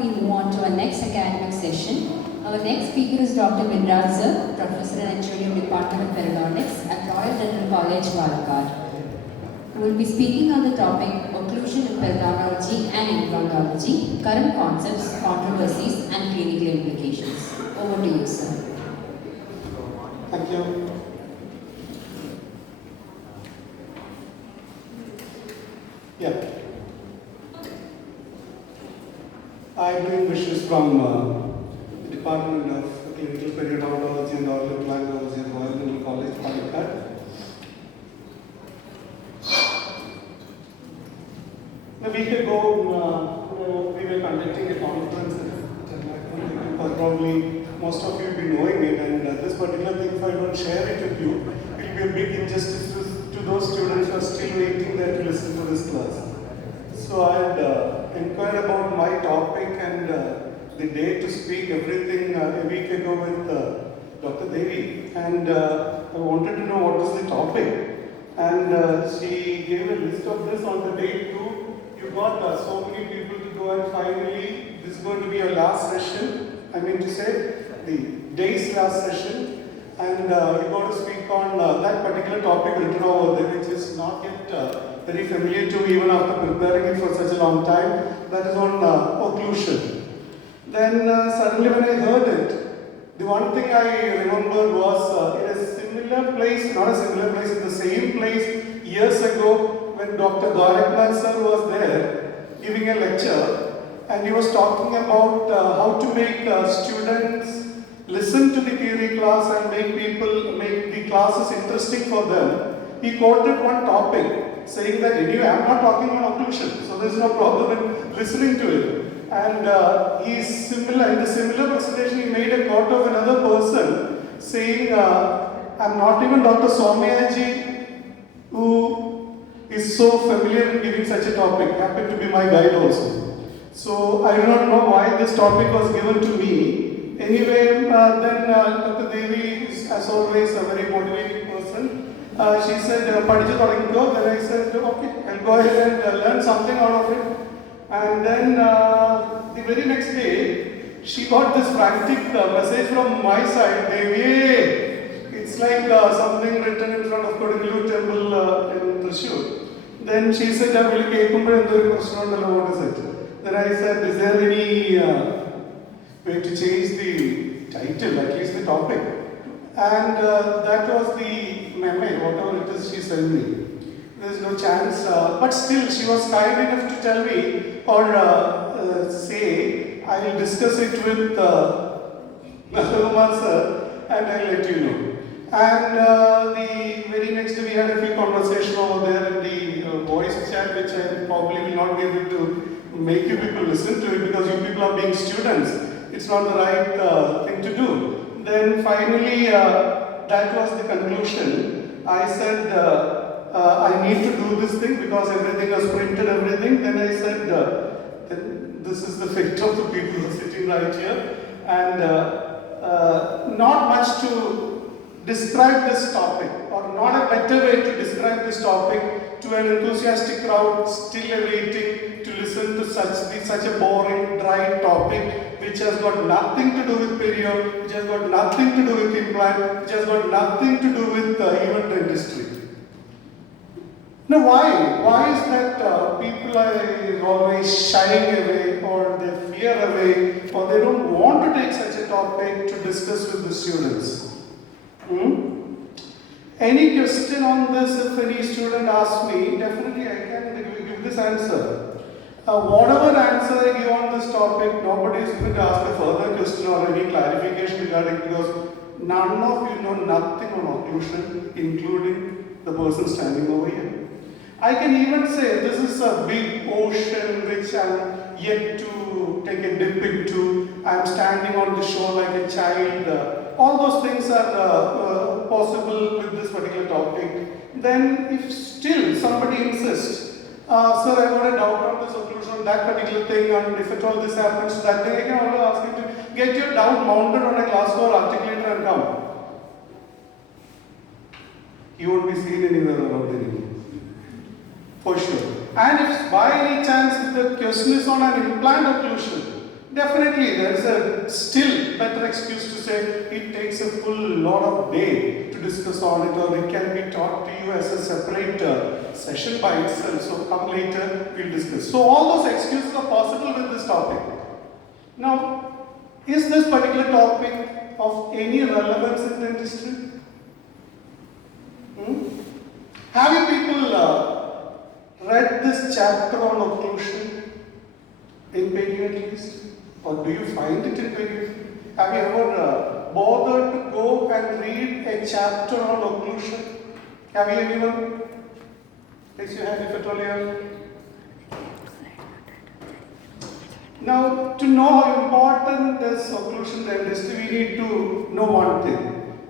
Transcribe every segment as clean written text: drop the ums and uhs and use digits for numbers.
we move on to our next academic session. Our next speaker is Dr. Biniraj sir, Professor and Junior Department of Periodontics at Royal Dental College, Palakkad, who will be speaking on the topic Occlusion in Periodontology and Implantology, current concepts, controversies and clinical implications. Over to you, sir. Thank you. Yeah. I'm doing wishes from the Department of Clinical Periodontology and Implantology at Royal Dental College, Palakkad. A week ago, we were conducting a conference at probably most of you will be knowing it, and this particular thing, if I don't share it with you, it will be a big injustice to those students who are still waiting there to listen to this class. So I had inquired about my topic and the day to speak, everything a week ago with Dr. Devi, and I wanted to know what was the topic. And she gave a list of this on the day too. You got so many people to go, and finally this is going to be your last session. I mean to say, the day's last session. And you got to speak on that particular topic written over there, which is not yet very familiar to me even after preparing it for such a long time. That is on occlusion. Then suddenly when I heard it, the one thing I remembered was in a similar place, not a similar place, in the same place years ago when Dr. Garekman sir was there giving a lecture, and he was talking about how to make students listen to the theory class and make the classes interesting for them. He quoted one topic saying that anyway, I'm not talking on occlusion, so there's no problem in listening to it. And in the similar presentation, he made a quote of another person saying, I'm not even Dr. Somyaji, who is so familiar in giving such a topic, happened to be my guide also. So I do not know why this topic was given to me. Anyway, then Dr. Devi is, as always, a very motivating person. She said, "Padija thodangikko." Then I said, "Okay, I'll go ahead and learn something out of it." And then the very next day, she got this frantic message from my side, Devi. It's like something written in front of Kodingalur temple in Thrissur. Then she said, what is it? Then I said, is there any way to change the title, at least the topic? And that was the meme, whatever it is she sent me. There's no chance, but still she was kind enough to tell me or say, I will discuss it with Kumar sir and I'll let you know. And the very next day we had a few conversations over there in the voice chat, which I probably will not be able to make you people listen to it because you people are being students. It's not the right thing to do. Then finally, that was the conclusion. I said, I need to do this thing because everything was printed, everything. Then I said, this is the fate of the people who are sitting right here. And not much to describe this topic, or not a better way to describe this topic to an enthusiastic crowd still awaiting to listen to such a boring, dry topic which has got nothing to do with perio, which has got nothing to do with implant, which has got nothing to do with even dentistry. Now why? Why is that people are always shying away, or they fear away, or they don't want to take such a topic to discuss with the students? Any question on this, if any student asks me, definitely I can give this answer. Whatever answer I give on this topic, nobody is going to ask a further question or any clarification regarding, because none of you know nothing on occlusion, including the person standing over here. I can even say this is a big ocean which I am yet to take a dip into. I am standing on the shore like a child. All those things are possible with this particular topic. Then if still somebody insists, sir, I got a doubt on this occlusion, that particular thing, and if at all this happens, that thing, I can always ask him to get your doubt mounted on a glass door articulator and come. He won't be seen anywhere around anymore. For sure. And if by any chance the question is on an implant occlusion, definitely there is a still better excuse to say it takes a full lot of day to discuss on it, or it can be taught to you as a separate session by itself. So come later, we'll discuss. So all those excuses are possible with this topic. Now, is this particular topic of any relevance in dentistry? Have you people read this chapter on occlusion in Perio at least? Or do you find it in Perio? Have you ever bothered to go and read a chapter on occlusion? Have you anyone? Raise your hand if at all you have. Now, to know how important is occlusion dentistry, we need to know one thing.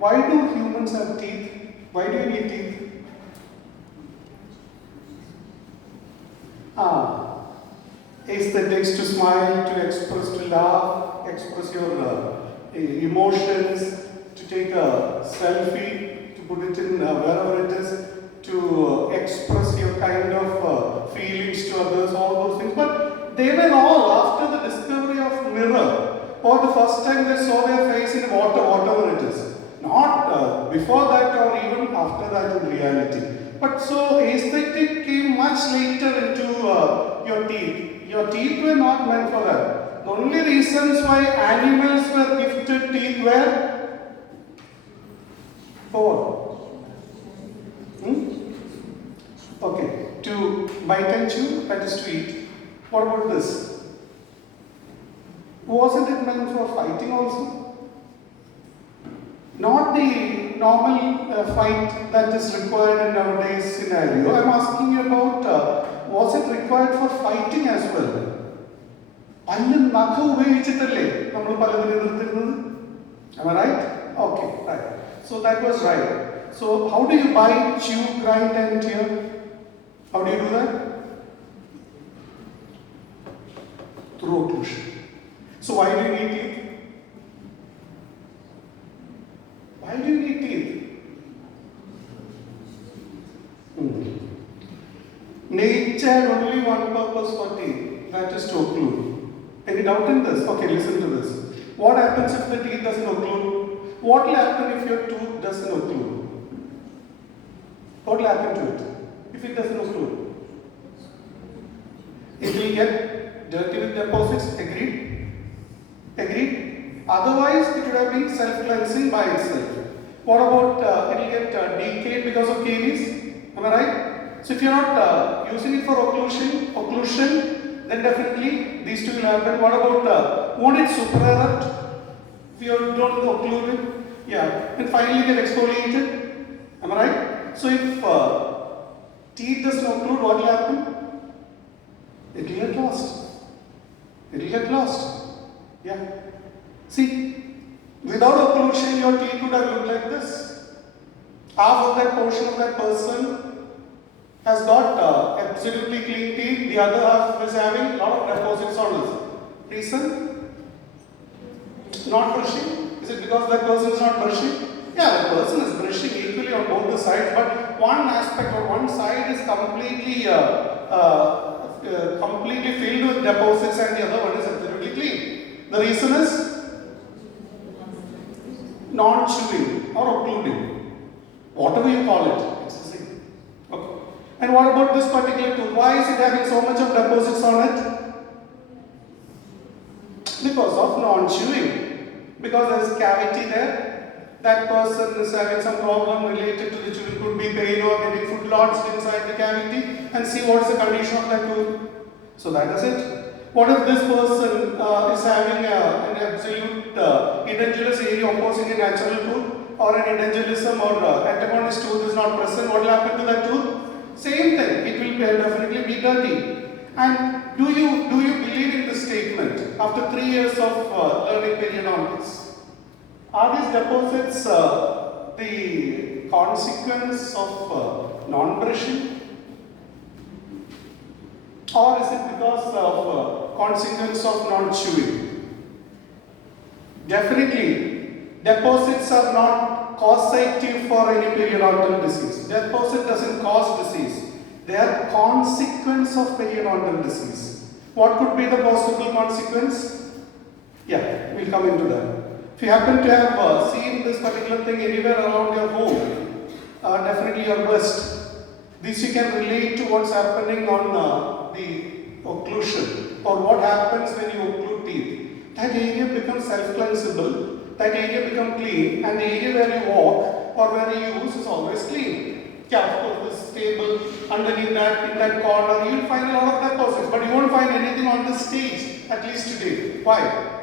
Why do humans have teeth? Why do you need teeth? Aesthetics, to smile, to express, to laugh, express your emotions, to take a selfie, to put it in wherever it is, to express your kind of feelings to others, all those things. But they were all after the discovery of mirror, or the first time they saw their face in water, whatever it is. Not before that or even after that in reality. But so aesthetic came much later into your teeth. Your teeth were not meant for that. The only reasons why animals were gifted teeth were for okay, to bite and chew, that is to eat. What about this? Wasn't it meant for fighting also? Not the normal fight that is required in nowadays scenario. I am asking you about was it required for fighting as well? Am I right? Okay, right. So that was right. So how do you bite, chew, grind and tear? How do you do that? Through occlusion. So why do you need teeth? Why do you need teeth? Nature had only one purpose for teeth, that is to occlude. Any doubt in this? Okay, listen to this. What happens if the teeth doesn't occlude? What will happen if your tooth doesn't occlude? What will happen to it if it doesn't occlude? It will get dirty with deposits, agreed? Agreed? Otherwise, it would have been self-cleansing by itself. What about it will get decayed because of caries? Am I right? So if you are not using it for occlusion, then definitely these two will happen. What about won't it supererupt if you don't occlude it? Yeah, and finally get exfoliated. Am I right? So if teeth doesn't occlude, what will happen? It will get lost. It will get lost. Yeah. See, without occlusion, your teeth would have looked like this. Half of that portion of that person has got absolutely clean teeth, the other half is having a lot of deposits on it. Reason? Not brushing? Is it because that person is not brushing? Yeah, the person is brushing equally on both the sides, but one aspect or one side is completely completely filled with deposits and the other one is absolutely clean. The reason is non-chewing or occluding, whatever you call it, it's the same. Okay. And what about this particular tooth? Why is it having so much of deposits on it? Because of non-chewing. Because there is cavity there. That person is having some problem related to the chewing, could be pain or getting food lodged inside the cavity, and see what is the condition of that tooth. So that is it. What if this person is having an absolute edentulous area opposing a natural tooth, or an edentulism or antagonist tooth is not present? What will happen to that tooth? Same thing. It will definitely be dirty. And do you believe in this statement after 3 years of learning periodontics? Are these deposits the consequence of non-brushing? Or is it because of consequence of non-chewing? Definitely, deposits are not causative for any periodontal disease. Deposit doesn't cause disease. They are consequence of periodontal disease. What could be the possible consequence? Yeah, we'll come into that. If you happen to have seen this particular thing anywhere around your home, definitely you're blessed. This you can relate to what's happening on the occlusion, or what happens when you occlude teeth. That area becomes self-cleansable, that area becomes clean, and the area where you walk or where you use is always clean. Yeah, of course, this table, underneath that, in that corner, you'll find a lot of deposits, but you won't find anything on this stage, at least today. Why?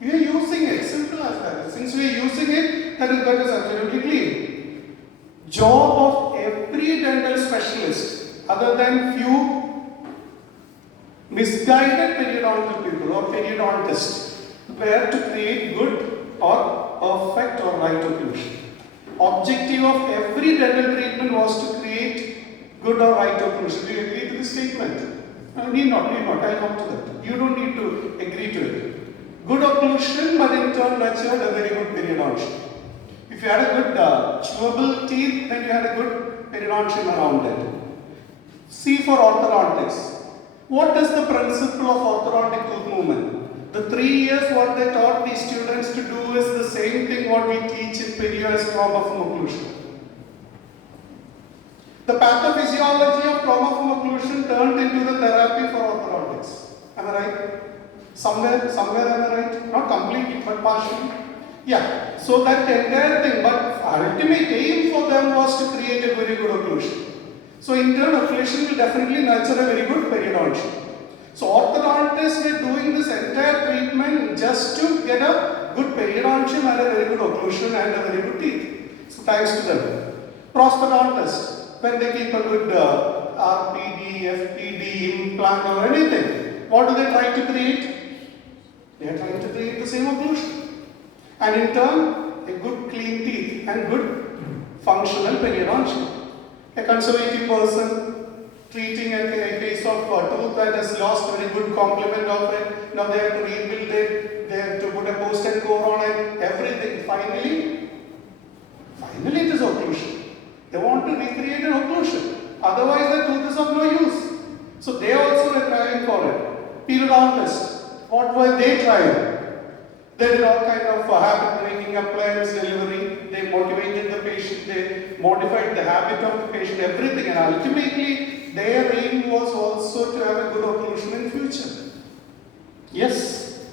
We are using it, simple as that. Since we are using it, that is absolutely clean. Job of every dental specialist, other than few misguided periodontal people or periodontists, were to create good or perfect or right occlusion. Objective of every dental treatment was to create good or right occlusion. Do you agree to this statement? No, need not, I'll come to that. You don't need to agree to it. Good occlusion, but in turn nurtured a very good periodontium. If you had a good chewable teeth, then you had a good periodontium around it. C for orthodontics. What is the principle of orthodontic tooth movement? The 3 years what they taught these students to do is the same thing what we teach in perio as trauma from occlusion. The pathophysiology of trauma from occlusion turned into the therapy for orthodontics. Am I right? Somewhere am I right? Not completely, but partially. Yeah, so that entire thing, but ultimate aim for them was to create a very good occlusion. So in turn, occlusion will definitely nurture a very good periodontium. So orthodontists were doing this entire treatment just to get a good periodontium and a very good occlusion and a very good teeth. So thanks to them. Prosthodontists, when they keep a good RPD, FPD, implant or anything, what do they try to create? They are trying to create the same occlusion. And in turn, a good clean teeth and good functional periodontium. A conservative person treating a case of tooth that has lost very good complement of it, now they have to rebuild it, they have to put a post and core on it, everything. Finally it is occlusion. They want to recreate an occlusion. Otherwise the tooth is of no use. So they also were trying for it. Periodontists, what were they trying? They did all kind of habit-breaking appliance delivery. They motivated the patient. They modified the habit of the patient, everything. And ultimately, their aim was also to have a good occlusion in future. Yes,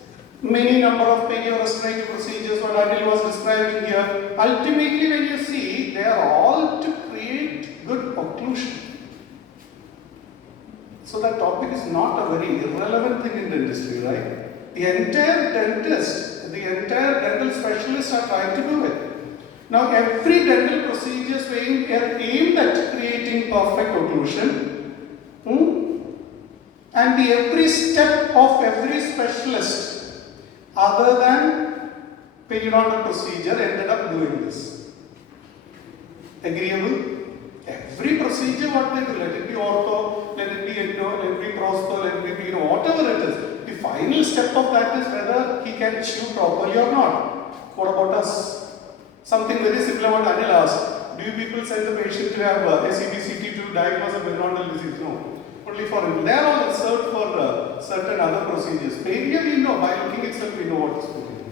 many number of periorestorative procedures what Anil was describing here. Ultimately, when you see, they are all to create good occlusion. So that topic is not a very irrelevant thing in dentistry, right? The entire dentist, the entire dental specialists are trying to do it. Now every dental procedure is aimed at creating perfect occlusion. And the every step of every specialist other than periodontal procedure ended up doing this. Agreeable? Every procedure what they do, let it be ortho, let it be endo, let it be prosto, let it be whatever it is. The final step of that is whether he can chew properly or not. What about us? Something very similar what Anil asked. Do you people send the patient to have SEBCT to diagnose a periodontal disease? No. Only for him. They are all reserved for certain other procedures. Perio we know, by looking itself we know what is perio.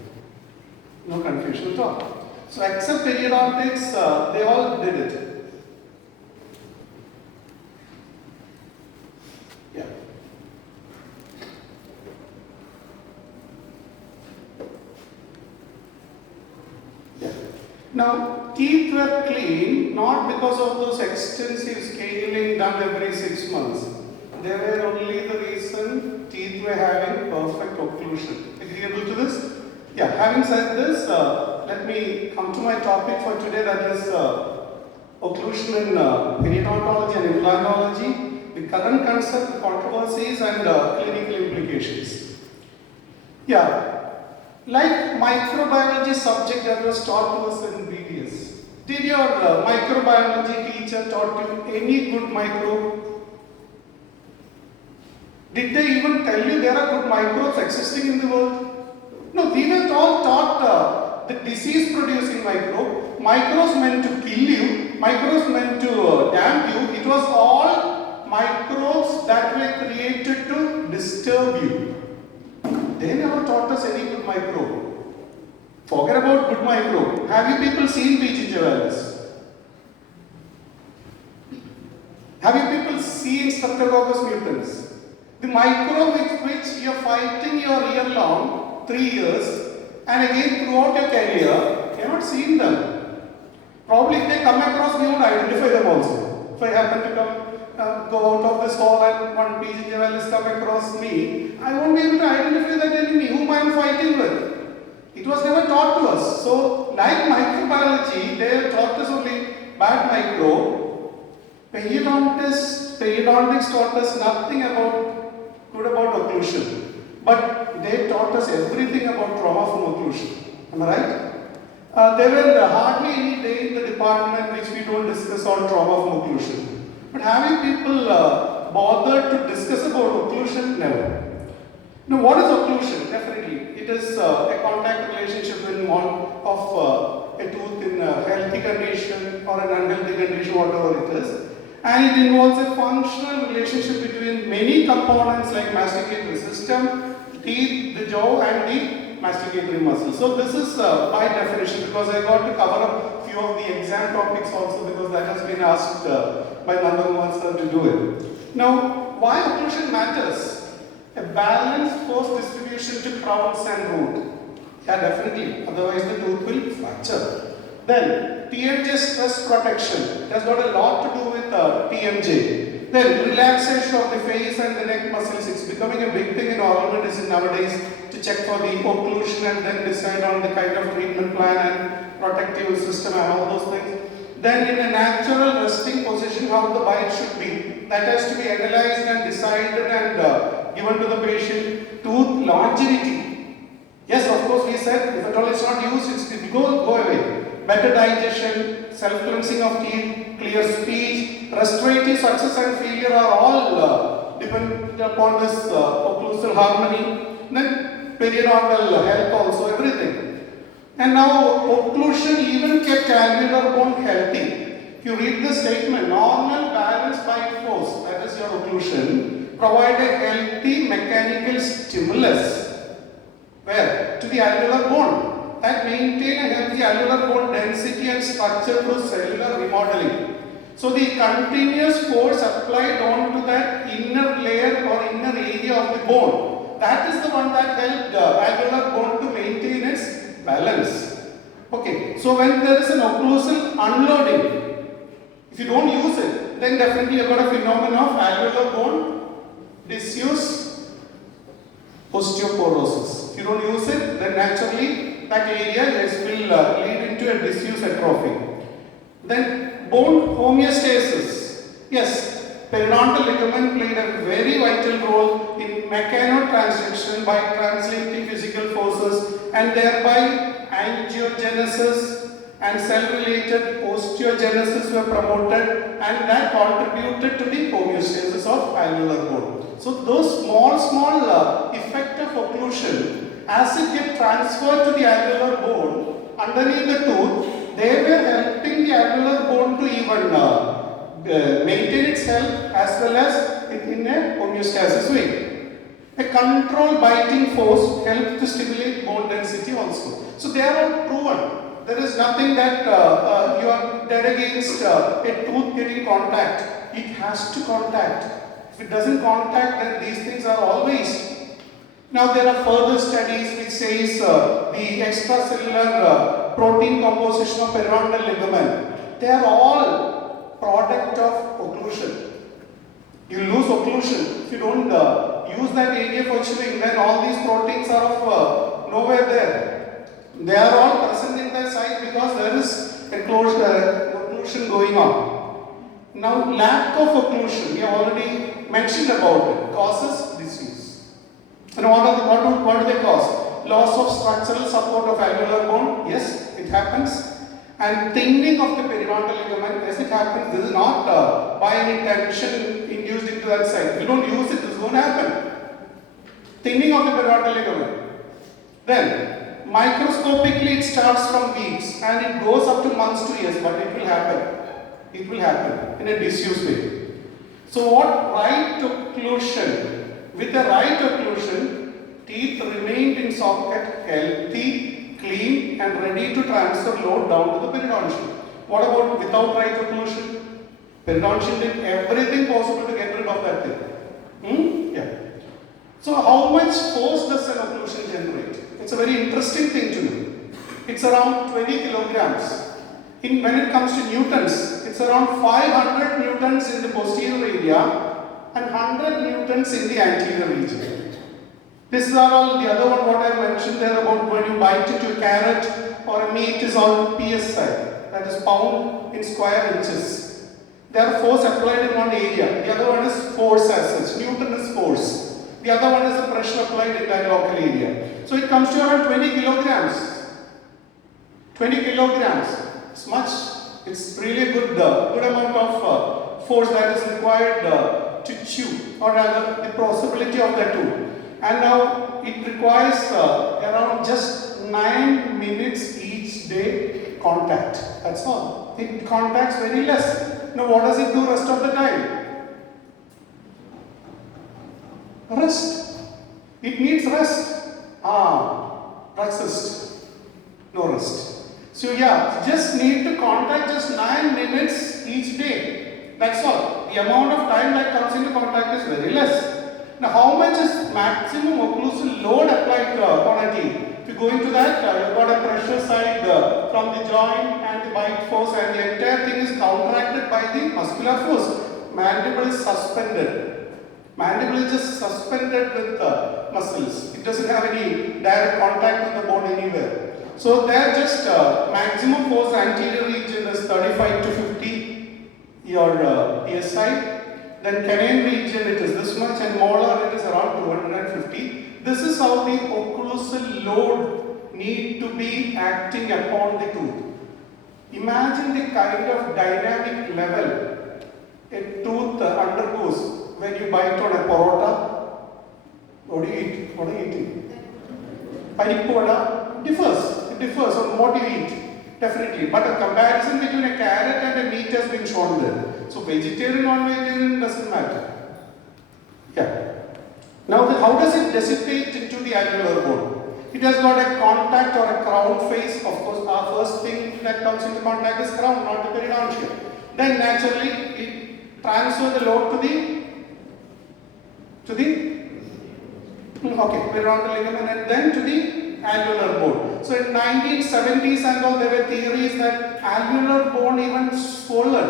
No confusion at all. So except periodontics, they all did it. Yeah. Yeah. Now, teeth were clean not because of those extensive scaling done every 6 months. They were only the reason teeth were having perfect occlusion. Agreeable to this? Yeah, having said this, let me come to my topic for today, that is occlusion in periodontology and implantology, the current concept, controversies and clinical implications. Yeah, like microbiology subject that was taught to us in BDS. Did your microbiology teacher taught you any good microbe? Did they even tell you there are good microbes existing in the world? No, we were all taught the disease-producing microbe. Microbes meant to kill you, microbes meant to damn you. It was all microbes that were created to disturb you. They never taught us any good good microbe. Forget about good microbe. Have you people seen P. gingivalis? Have you people seen Streptococcus mutans? The microbe with which you are fighting your year long, 3 years, and again throughout your career, you have not seen them. Probably if they come across, we won't identify them also. If I happen to go out of this hall and one P. gingivalis come across me, I won't be able to identify that enemy whom I am fighting with. It was never taught to us. So, like microbiology, they have taught us only bad microbe. Periodontics taught us nothing good about occlusion. But they taught us everything about trauma from occlusion. Am I right? There were hardly any day in the department which we don't discuss on trauma from occlusion. But having people bothered to discuss about occlusion, never. Now, what is occlusion? Definitely, it is a contact relationship of a tooth in a healthy condition or an unhealthy condition, whatever it is. And it involves a functional relationship between many components like masticatory system, teeth, the jaw, and the masticatory muscle. So this is by definition, because I got to cover a few of the exam topics also, because that has been asked by number one sir to do it. Now, why occlusion matters? A balanced force distribution to crowns and root. Yeah, definitely. Otherwise, the tooth will fracture. Then, TMJ stress protection. It has got a lot to do with TMJ. Then, relaxation of the face and the neck muscles. It's becoming a big thing in oral medicine nowadays to check for the occlusion and then decide on the kind of treatment plan and protective system and all those things. Then, in a natural resting position, how the bite should be. That has to be analyzed and decided and given to the patient. Tooth longevity. Yes, of course, we said if at all it's not used, it will go away. Better digestion, self-cleansing of teeth, clear speech, restorative success and failure are all dependent upon this occlusal harmony. Then periodontal health also, everything. And now occlusion even kept alveolar bone healthy. If you read the statement, normal balanced bite force, that is your occlusion, provide a healthy mechanical stimulus. Where? To the alveolar bone. That maintain a healthy alveolar bone density and structure through cellular remodeling. So the continuous force applied onto that inner layer or inner area of the bone, that is the one that helped alveolar bone to maintain its balance. Okay, so when there is an occlusal unloading, if you don't use it, then definitely you've got a phenomenon of alveolar bone disuse, osteoporosis. If you don't use it, then naturally that area will lead into a disuse atrophy. Then bone homeostasis. Yes, periodontal ligament played a very vital role in mechanotransduction by translating physical forces and thereby angiogenesis and cell-related osteogenesis were promoted, and that contributed to the homeostasis of alveolar bone. So those small effect of occlusion, as it get transferred to the alveolar bone underneath the tooth, they were helping the alveolar bone to even maintain its health as well as in a homeostasis way. A controlled biting force helps to stimulate bone density also. So they are all proven. There is nothing that you are dead against a tooth getting contact. It has to contact. If it doesn't contact, then these things are all waste. Now there are further studies which says the extracellular protein composition of periodontal ligament. They are all product of occlusion. You lose occlusion if you don't use that area for chewing. Then all these proteins are of nowhere there. They are all present in that site because there is occlusion going on. Now lack of occlusion, we have already mentioned about it, causes disuse. And what do they cause? Loss of structural support of alveolar bone, yes, it happens. And thinning of the periodontal ligament, yes, it happens. This is not by any tension induced into that site. If you don't use it, this is going to happen. Thinning of the periodontal ligament. Then, microscopically, it starts from weeks and it goes up to months to years, but it will happen. It will happen in a disuse way. So, what right occlusion? With the right occlusion, teeth remained in socket healthy, clean and ready to transfer load down to the periodontium. What about without right occlusion? Periodontium did everything possible to get rid of that thing. Yeah. So how much force does an occlusion generate? It's a very interesting thing to know. It's around 20 kilograms. When it comes to newtons, it's around 500 newtons in the posterior area and 100 newtons in the anterior region. This is all the other one what I mentioned there about when you bite into a carrot or a meat is all PSI, that is pound in square inches. There are force applied in one area. The other one is force as such. Newton is force. The other one is the pressure applied in that local area. So it comes to around 20 kilograms. 20 kilograms. It's much. It's really a good amount of force that is required to chew, or rather the possibility of the two. And now it requires around just 9 minutes each day contact. That's all. It contacts very less. Now what does it do rest of the time? Rest. It needs rest. Rest. No rest. So yeah, just need to contact just 9 minutes each day. That's all. The amount of time that comes into contact is very less. Now how much is maximum occlusive load applied on a teeth? If you go into that, you've got a pressure side from the joint and the bite force, and the entire thing is counteracted by the muscular force. Mandible is suspended. Mandible is just suspended with muscles. It doesn't have any direct contact with the bone anywhere. So there just maximum force anterior region is 35 to 50 your PSI. Then canine region it is this much, and molar it is around 250. This is how the occlusal load need to be acting upon the tooth. Imagine the kind of dynamic level a tooth undergoes when you bite on a parota. What do you eat? What are you eating? Panipoda differs. It differs on what you eat, definitely. But a comparison between a carrot and a meat has been shown there. So vegetarian or non-vegetarian doesn't matter. Yeah. Now how does it dissipate into the alveolar bone? It has got a contact or a crown face. Of course, our first thing that comes into contact is crown, not the periodontium. Then naturally it transfers the load to the periodontal ligament, and then to the alveolar bone. So in 1970s and all, there were theories that alveolar bone even swollen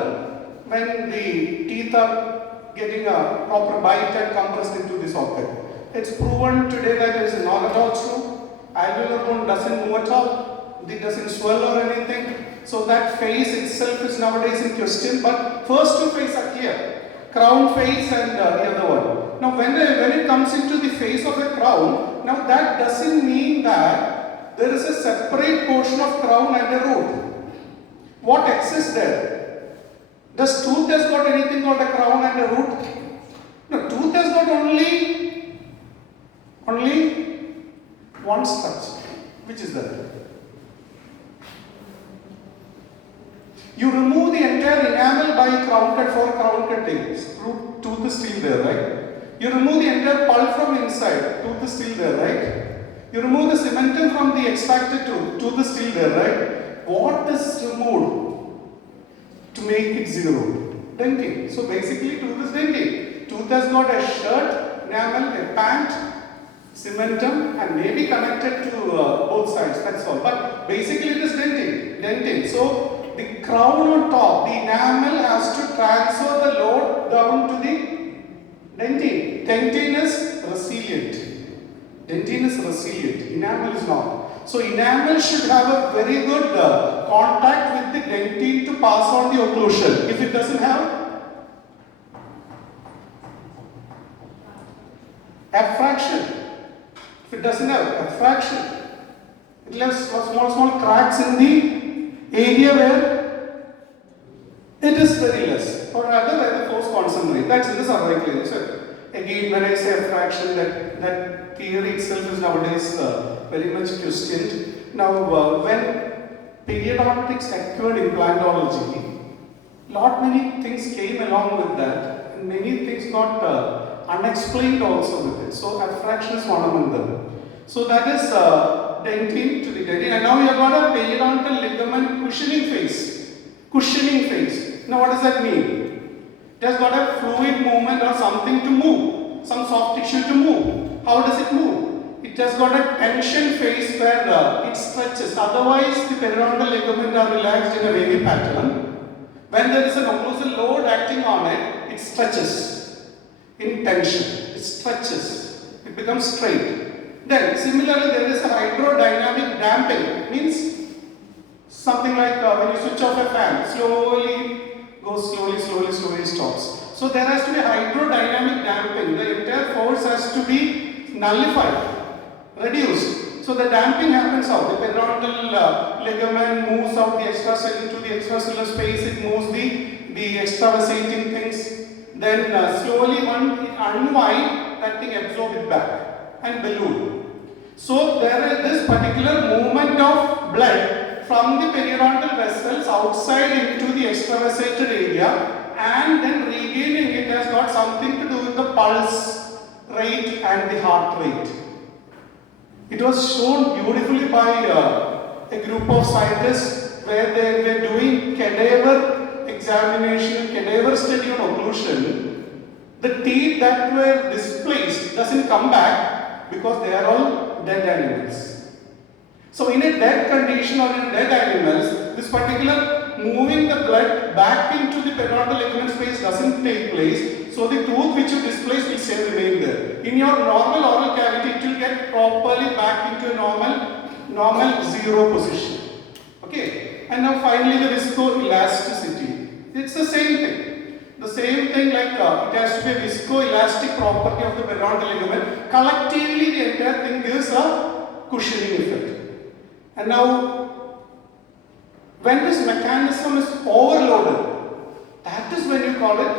when the teeth are getting a proper bite and compressed into the socket. It's proven today that it is not at all true. Alveolar bone doesn't move at all. It doesn't swell or anything. So that face itself is nowadays in question. But first two faces are here. Crown face and the other one. Now when it comes into the face of a crown, now that doesn't mean that there is a separate portion of crown and a root. What exists there? Does tooth has got anything called a crown and a root? No, tooth has got only one structure. Which is that? You remove the entire enamel by crown cut for crown cutting. Tooth is still there, right? You remove the entire pulp from inside. Tooth is still there, right? You remove the cementum from the extracted tooth. Tooth is still there, right? What is removed to make it zero? Dentin. So basically tooth is dentin. Tooth has got a shirt, enamel, a pant, cementum, and maybe connected to both sides. That's all. But basically it is dentin. So the crown on top, the enamel has to transfer the load down to the dentin. Dentin is resilient. Enamel is not. So enamel should have a very good contact with the dentin to pass on the occlusion. If it doesn't have, abfraction. If it doesn't have abfraction, it leaves small cracks in the area where it is very less, or rather where the force concentrates. That's in the cervical. So again, when I say abfraction, that theory itself is nowadays very much questioned. Now, when periodontics acquired implantology, many things came along with that, and many things got unexplained also with it. So abfraction is one among them. So that is dentin to the dentin. And now you have got a periodontal ligament cushioning phase. Cushioning phase. Now what does that mean? It has got a fluid movement or something to move. Some soft tissue to move. How does it move? It has got a tension phase where it stretches. Otherwise the periodontal ligament are relaxed in a wavy pattern. When there is an occlusal load acting on it, it stretches in tension. It stretches. It becomes straight. Then similarly there is a hydrodynamic damping. Means something like when you switch off a fan, slowly goes slowly stops. So there has to be hydrodynamic damping. The entire force has to be nullified, reduced. So the damping happens out. The periodontal ligament moves out the extracellular into the extracellular space. It moves the extravasating things. Then slowly when it unwinds, that thing absorbs it back and balloon. So there is this particular movement of blood from the periodontal vessels outside into the extravasated area, and then regaining it has got something to do with the pulse rate and the heart rate. It was shown beautifully by a group of scientists where they were doing cadaver examination, cadaver study on occlusion. The teeth that were displaced doesn't come back because they are all dead animals. So in a dead condition or in dead animals, this particular moving the blood back into the periodontal ligament space doesn't take place. So the tooth which you displace will still remain there. In your normal oral cavity, it will get properly back into a normal zero position. Okay. And now finally the viscoelasticity. It's the same thing. The same thing like it has to be a viscoelastic property of the periodontal ligament. Collectively the entire thing gives a cushioning effect. And now when this mechanism is overloaded, that is when you call it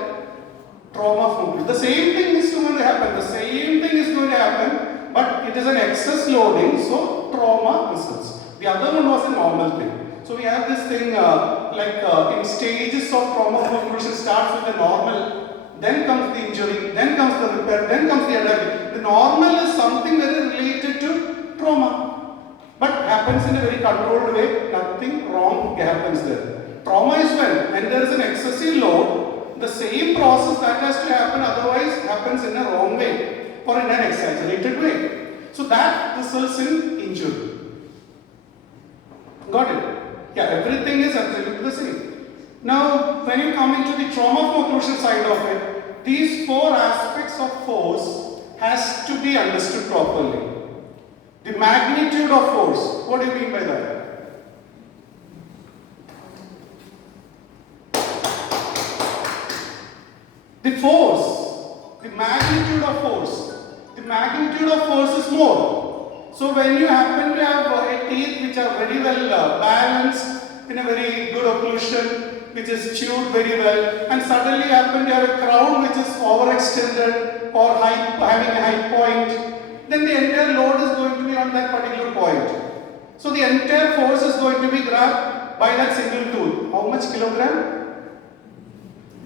trauma from occlusion. The same thing is going to happen. The same thing is going to happen, but it is an excess loading, so trauma results. The other one was a normal thing. So we have this thing in stages of trauma from occlusion. Starts with the normal, then comes the injury, then comes the repair, then comes the adaptation. The normal is something very related to trauma, but happens in a very controlled way. Nothing wrong happens there. Trauma is when there is an excessive load, the same process that has to happen otherwise happens in a wrong way or in an exaggerated way. So that results in injury. Got it? Yeah, everything is absolutely the same. Now, when you come into the trauma from occlusion side of it, these four aspects of force has to be understood properly. The magnitude of force, what do you mean by that? The force, the magnitude of force. The magnitude of force is more. So when you happen to have a teeth which are very well balanced in a very good occlusion, which is chewed very well, and suddenly happen to have a crown which is overextended or having a high point, then the entire load is going to be on that particular point. So the entire force is going to be grabbed by that single tooth. How much kilogram?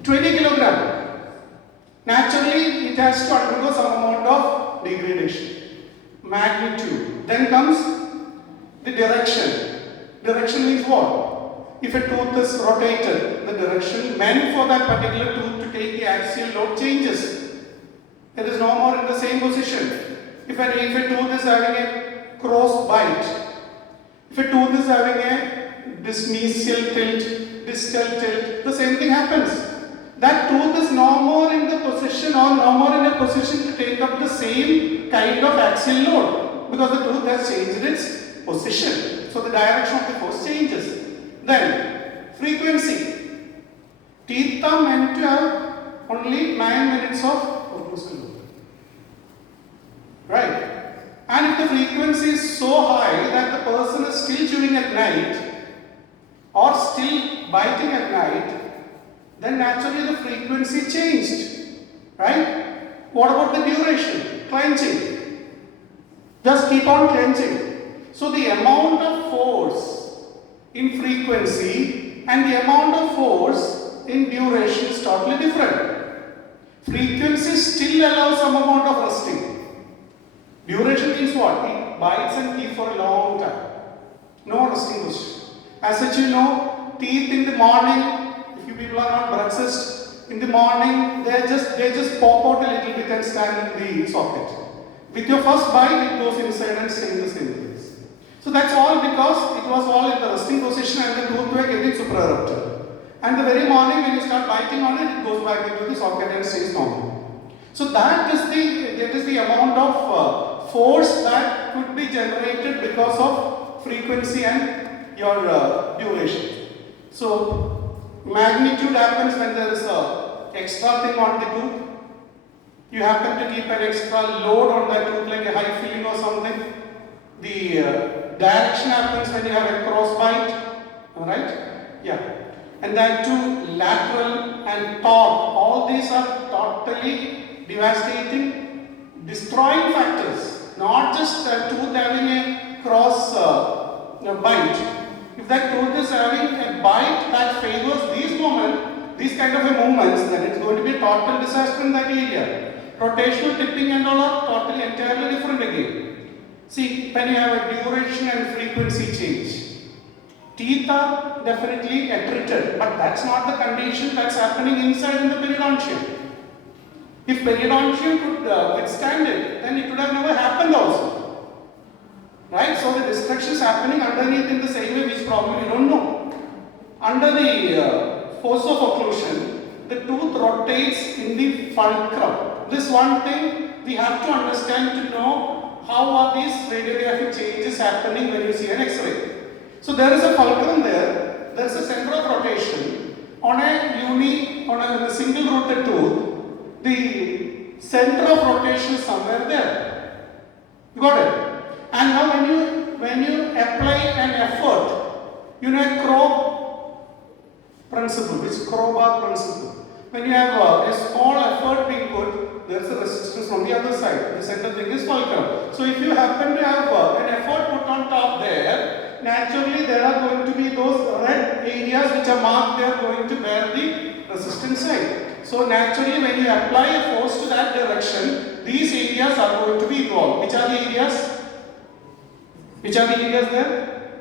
20 kilogram. Naturally, it has to undergo some amount of degradation. Magnitude. Then comes the direction. Direction means what? If a tooth is rotated, the direction meant for that particular tooth to take the axial load changes. It is no more in the same position. If a tooth is having a cross bite, if a tooth is having a mesial tilt, distal tilt, the same thing happens. That tooth is no more in the position or no more in a position to take up the same kind of axial load because the tooth has changed its position. So the direction of the force changes. Then, frequency. Teeth are meant to have only 9 minutes of occlusal load. Right? And if the frequency is so high that the person is still chewing at night or still biting at night, then naturally the frequency changed. Right? What about the duration? Clenching. Just keep on clenching. So the amount of force in frequency and the amount of force in duration is totally different. Frequency still allows some amount of resting. Duration means what? bites and keep for a long time. No resting position. As such, you know, teeth in the morning, if you people are not breakfast, in the morning, they just pop out a little bit and stand in the socket. With your first bite, it goes inside and stay in the same place. So that's all because it was all in the resting position and the tooth were getting supraerupted. And the very morning when you start biting on it, it goes back into the socket and stays normal. So that is the amount of force that could be generated because of frequency and your duration. So magnitude happens when there is a extra thing on the tooth. You happen to keep an extra load on that tooth like a high filling or something. The direction happens when you have a cross bite. Alright? Yeah. And then too, lateral and torque. All these are totally devastating, destroying factors. Not just a tooth having a cross bite. If that tooth is having a bite that favors these kind of a movements, then it's going to be a total disaster in that area. Rotational tipping and all are totally entirely different again. See, when you have a duration and frequency change, teeth are definitely attrited, but that's not the condition that's happening inside in the periodontium. If periodontium could withstand it, then it would have never happened also. Right? So the destruction is happening underneath in the same way, which probably we don't know. Under the force of occlusion, the tooth rotates in the fulcrum. This one thing we have to understand to know how are these radiographic changes happening when you see an X-ray. So there is a fulcrum there, there is a center of rotation. On a single rooted tooth, the center of rotation is somewhere there. You got it? And now when you apply an effort, you know a crow principle, which crowbar principle. When you have a small effort being put, there is a resistance from the other side. The center thing is fulcrum. So if you happen to have an effort put on top there, naturally there are going to be those red areas which are marked, they are going to bear the resistance side. So naturally when you apply a force to that direction, these areas are going to be involved. Which are the areas? Which are the areas there?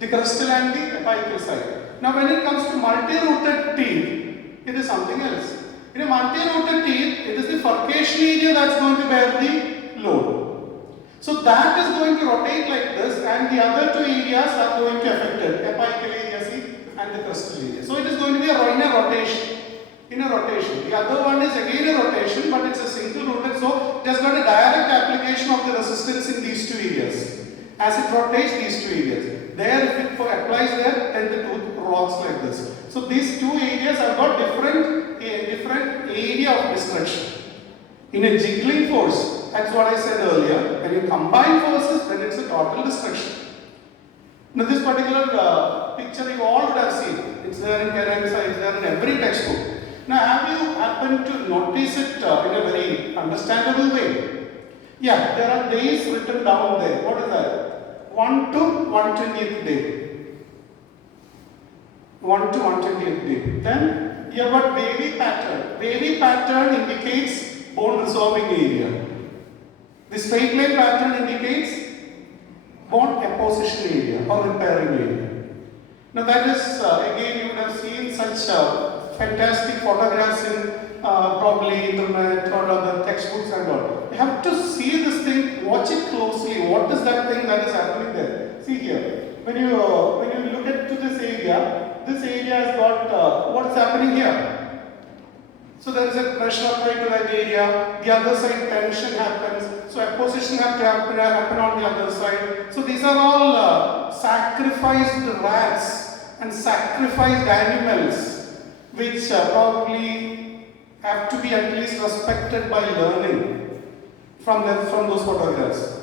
The crustal and the apical side. Now when it comes to multi-rooted teeth, it is something else. In a multi-rooted teeth, it is the furcation area that's going to bear the load. So that is going to rotate like this, and the other two areas are going to affect it, apical area C and the crustal area. So it is going to be in a rotation. The other one is again a rotation, but it's a single rooted, so it has got a direct application of the resistance in these two areas. As it rotates these two areas. There, if it applies there, then the tooth rocks like this. So these two areas have got different area of destruction. In a jiggling force, that's what I said earlier, when you combine forces, then it's a total destruction. Now this particular picture you all would have seen. It's there in Kerensa, it's there in every textbook. Now have you happened to notice it in a very understandable way? Yeah, there are days written down there. What is that? 1 to 120th day. 1 to 120th day. Then you have got wavy pattern. Wavy pattern indicates bone resolving area. The straight line pattern indicates bone apposition area or repairing area. Now that is again you would have seen such fantastic photographs in probably internet or other textbooks and all. You have to see this thing, watch it closely. What is that thing that is happening there? See here. When you look at to this area has got what is happening here. So there is a pressure applied to that area. The other side tension happens. So apposition has to happen on the other side. So these are all sacrificed rats and sacrificed animals, which probably have to be at least respected by learning from those photographs.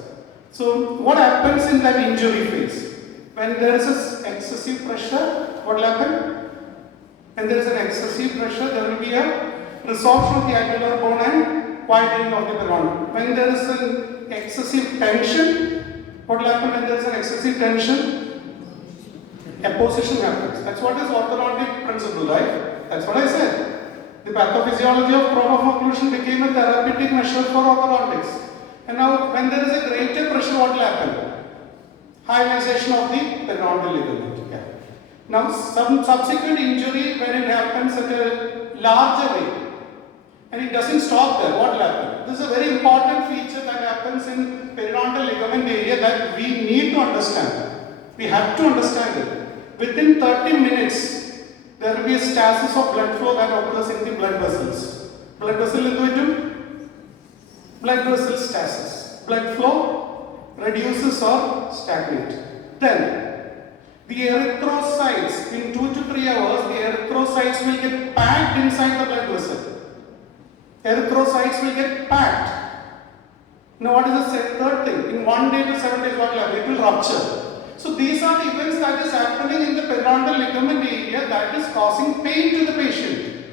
So what happens in that injury phase? When there is excessive pressure, what will happen? When there is an excessive pressure, there will be a resorption of the alveolar bone and widening of the periodontal. When there is an excessive tension, what will happen when there is an excessive tension? Apposition happens. That's what is orthodontic principle, right? That's what I said. The pathophysiology of Prof of occlusion became a therapeutic measure for orthodontics. And now when there is a greater pressure, what will happen? Hyoidization of the periodontal ligament. Yeah. Now some subsequent injury when it happens at a larger rate and it doesn't stop there, what will happen? This is a very important feature that happens in periodontal ligament area that we need to understand. We have to understand it. Within 30 minutes, there will be a stasis of blood flow that occurs in the blood vessels. Blood vessel into blood vessel stasis. Blood flow reduces or stagnates. Then, the erythrocytes, in 2 to 3 hours, the erythrocytes will get packed inside the blood vessel. Erythrocytes will get packed. Now, what is the third thing? In 1 day to 7 days, what will happen? It will rupture. So, these are the events that is happening in the periodontal ligament area that is causing pain to the patient.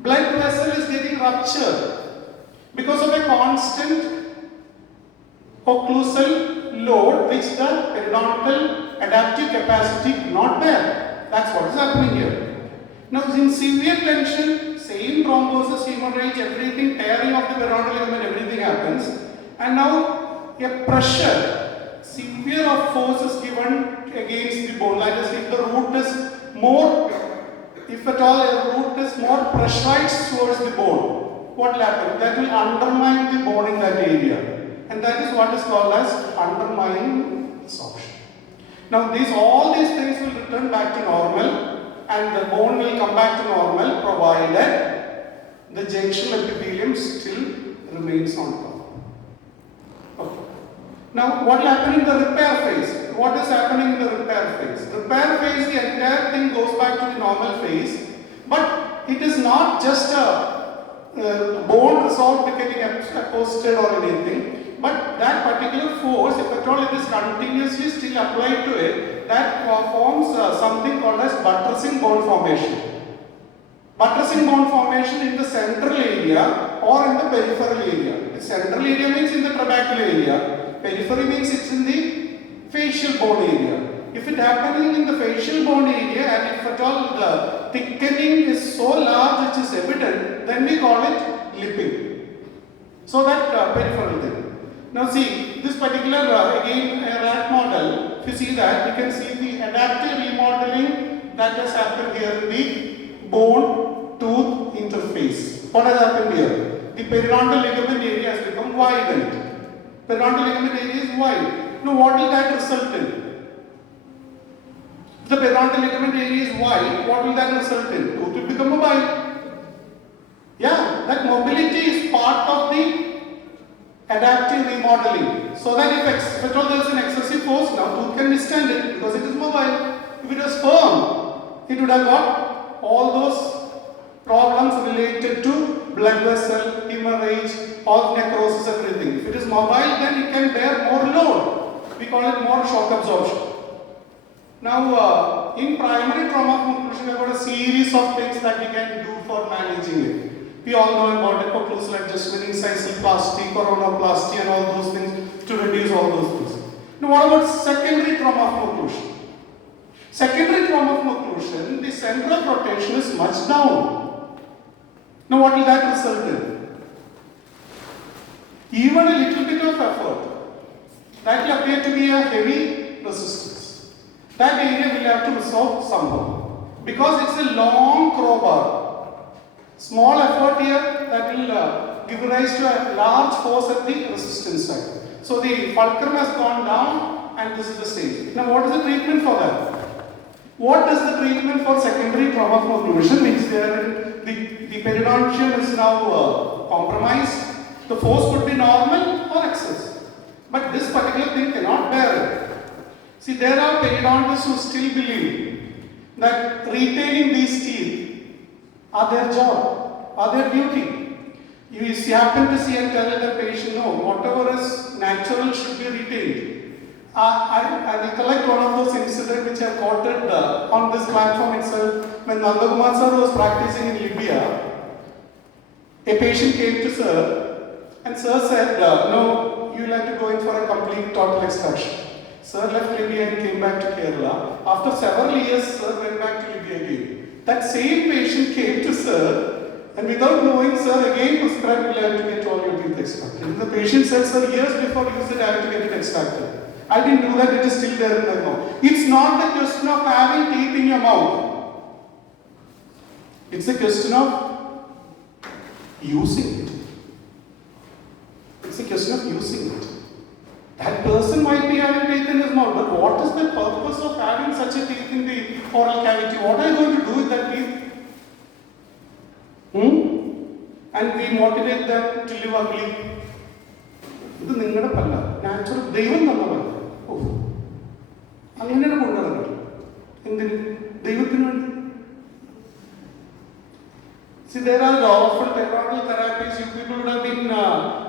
Blood vessel is getting ruptured because of a constant occlusal load which the periodontal adaptive capacity not bear. That's what is happening here. Now, in severe tension, same thrombosis, hemorrhage, everything, tearing of the periodontal ligament, everything happens. And now, a pressure, severe of force is given against the bone. That is, if the root is more, if at all a root is more pressurized towards the bone, what will happen? That will undermine the bone in that area. And that is what is called as undermining absorption. Now, all these things will return back to normal and the bone will come back to normal provided the junctional epithelium still remains on top. Okay. Now, what will happen in the repair phase? What is happening in the repair phase? Repair phase, the entire thing goes back to the normal phase, but it is not just a bone resolved getting posted or anything, but that particular force, if at all it is continuously still applied to it, that forms something called as buttressing bone formation. Buttressing bone formation in the central area or in the peripheral area. The central area means in the trabecular area. Periphery means it's in the facial bone area. If it happening in the facial bone area and if at all the thickening is so large which is evident, then we call it lipping. So that peripheral thing. Now see, this particular again a rat model, if you see that, you can see the adaptive remodeling that has happened here in the bone tooth interface. What has happened here? The periodontal ligament area has become widened. Periodontal ligament area is wide. Now what will that result in? If the periodontal ligament area is wide, what will that result in? Tooth will become mobile. Yeah, that mobility is part of the adaptive remodeling. So that if at all there is an excessive force, now tooth can withstand it because it is mobile. If it was firm, it would have got all those problems related to blood vessel, hemorrhage, all necrosis, everything. If it is mobile, then it can bear more load. We call it more shock absorption. Now, in primary trauma conclusion, we have got a series of things that we can do for managing it. We all know about occlusal adjustment, incisoplasty, coronoplasty and all those things to reduce all those things. Now what about secondary trauma of occlusion? Secondary trauma of occlusion, the center of rotation is much down. Now what will that result in? Even a little bit of effort, that will appear to be a heavy resistance. That area will have to resolve somehow. Because it's a long crowbar. Small effort here that will give rise to a large force at the resistance side. So the fulcrum has gone down and this is the stage. Now what is the treatment for that? What is the treatment for secondary trauma of occlusion? Means the periodontium is now compromised. The force could be normal or excess. But this particular thing cannot bear it. See, there are periodontists who still believe that retaining these teeth are their job, are their duty. You happen to see and tell the patient, no, whatever is natural should be retained. I recollect one of those incidents which I quoted on this platform itself. When Nandakumar sir was practicing in Libya, a patient came to sir and sir said, no, you will have to go in for a complete total extraction. Sir left Libya and came back to Kerala. After several years, sir went back to Libya again. That same patient came to sir And without knowing, sir again prescribed, you have to get all your teeth extracted. And the patient said, sir, years before you said I have to get it extracted. I didn't do that, it is still there in my mouth. It's not the question of having teeth in your mouth. It's a question of using it. It's a question of using it. That person might be having teeth in his mouth, but what is the purpose of having such a teeth in the oral cavity? What are you going to do with that teeth? And we motivate them to live ugly. This is not a natural. Devan thanna palla. Oh, anganeyana kondaranga. Endinu devathinu vendi. See, there are often periodontal therapies. You people would have been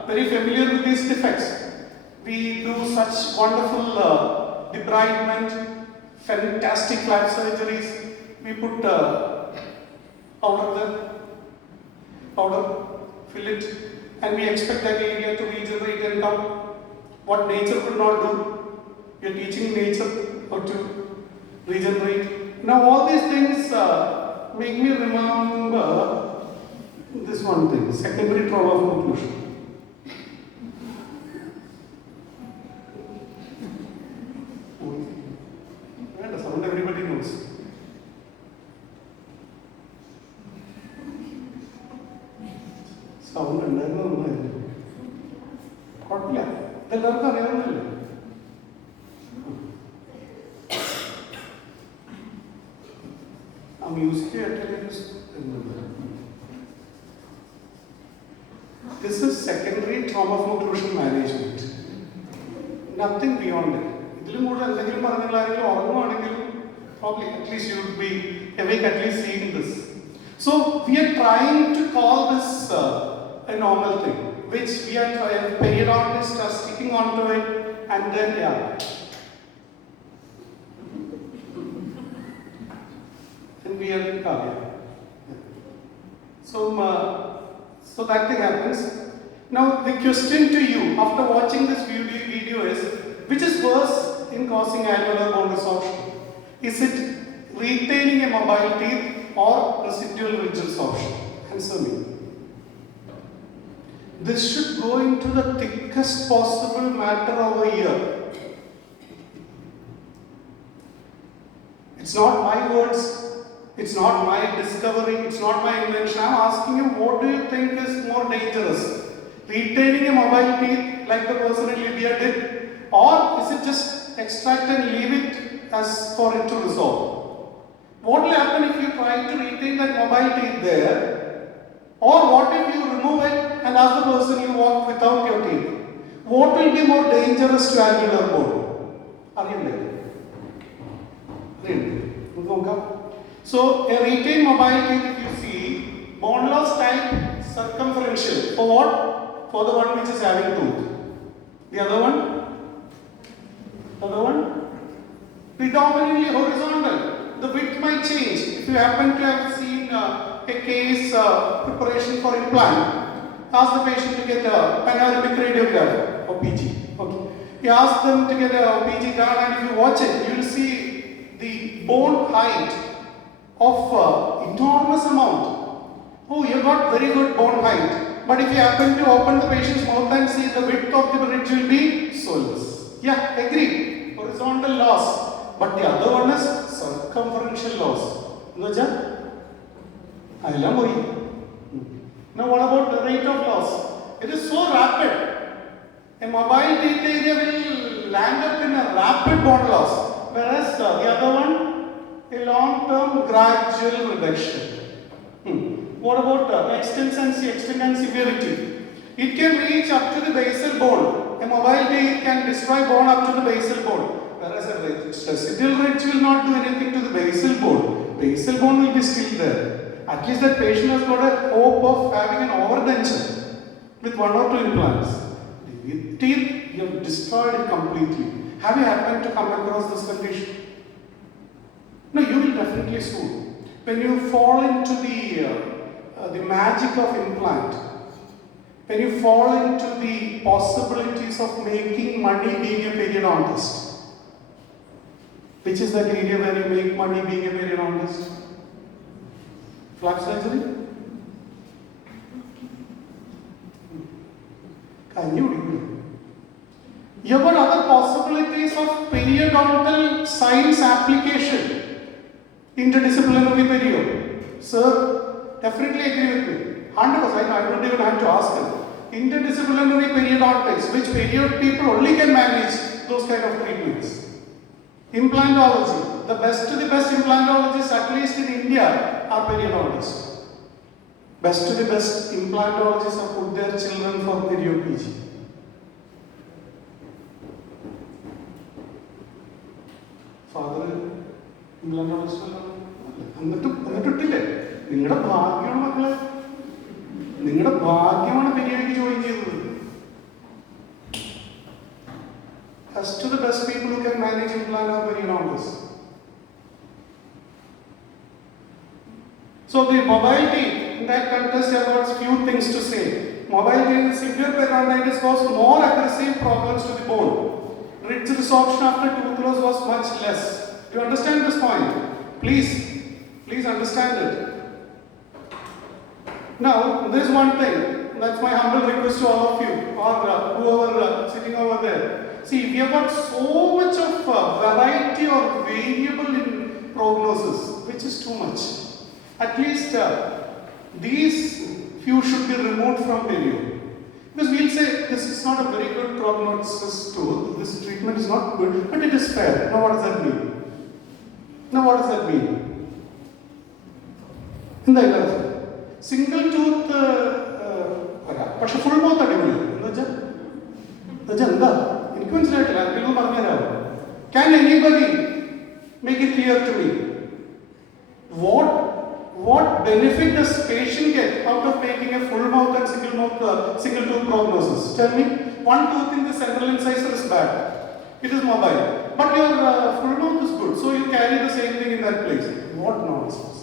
very familiar with these defects. We do such wonderful debridement, fantastic flap surgeries. We put powder, fill it, and we expect that area to regenerate and come. What nature could not do, we are teaching nature how to regenerate. Now all these things make me remember this one thing, secondary trauma of occlusion. Sound everybody knows. Sound ഉണ്ടായിരുന്നു കുഴപ്പമില്ല, ഇതെല്ലാവർക്കും അറിയാവുന്നല്ലേ. ആ music This is secondary trauma of occlusion management. Nothing beyond it. ഇതിലും കൂടുതൽ എന്തെങ്കിലും പറഞ്ഞാലും ഉറങ്ങുവാണെങ്കിലും probably at least you would be awake at least seeing this. So we are trying to call this a normal thing, which we are trying, periodontists are sticking onto it, and then and we are so that thing happens. Now the question to you after watching this video is, which is worse in causing alveolar bone resorption? Is it retaining a mobile teeth or residual ridge resorption? Answer me. This should go into the thickest possible matter over here. It's not my words, it's not my discovery, it's not my invention. I'm asking you, what do you think is more dangerous? Retaining a mobile teeth like the person in Libya did, or is it just extract and leave it as for it to resolve? What will happen if you try to retain that mobile teeth there? Or what if you remove it and ask the person you walk without your teeth? What will be more dangerous to alveolar bone? So a retained mobile teeth, if you see, bone loss type circumferential. For what? For the one which is having tooth. The other one? Predominantly horizontal. The width might change. If you happen to have seen a case preparation for implant, ask the patient to get a panoramic radiograph or PG. Okay. You ask them to get a PG done, and if you watch it, you will see the bone height of enormous amount. Oh, you got very good bone height. But if you happen to open the patient's mouth and see, the width of the bridge will be so less. Yeah, agree. Horizontal loss. But the other one is circumferential loss. Now what about the rate of loss? It is so rapid. A mobile teeth area will land up in a rapid bone loss. Whereas the other one, a long-term gradual reduction. What about extension and severity? It can reach up to the basal bone. A mobile teeth can destroy bone up to the basal bone. Whereas a residual ridge will not do anything to the basal bone. Basal bone will be still there. At least that patient has got a hope of having an overdenture with 1 or 2 implants. With teeth, you have destroyed it completely. Have you happened to come across this condition? No, you will definitely soon. When you fall into the magic of implant, when you fall into the possibilities of making money being a periodontist, which is that area where you make money being a periodontist? Flap surgery? You have got other possibilities of periodontal science application. Interdisciplinary perio. Sir, definitely agree with me. 100%. I don't even have to ask him. Interdisciplinary periodontics, which period people only can manage those kind of treatments. Implantology. The best implantologists, at least in India, are periodontists. Best implantologists have put their children for perio PG. Father, implantologist, എന്നിട്ടില്ലേ നിങ്ങളുടെ ഭാഗ്യമാണ് മക്കളെ, നിങ്ങളുടെ ഭാഗ്യമാണ് പെരിയോയ്ക്ക് join ചെയ്തത്. Best to the best people who can manage implant are periodontists. So the mobility in that context, there are few things to say. Mobility in severe periodontitis causes more aggressive problems to the bone. Ridge resorption after tooth loss was much less. Do you understand this point? Please understand it. Now, there's one thing. That's my humble request to all of you, or whoever sitting over there. See, we have got so much of variety or variable in prognosis, which is too much. At least these few should be removed from perio. Because we'll say this is not a very good prognosis tool, this treatment is not good, but it is fair. Now what does that mean? Single tooth, but full mouth can anybody make it clear to me? What benefit does patient get out of making a full mouth and single tooth prognosis? Tell me. One tooth in the central incisor is bad. It is mobile. But your full mouth is good. So you carry the same thing in that place. What nonsense.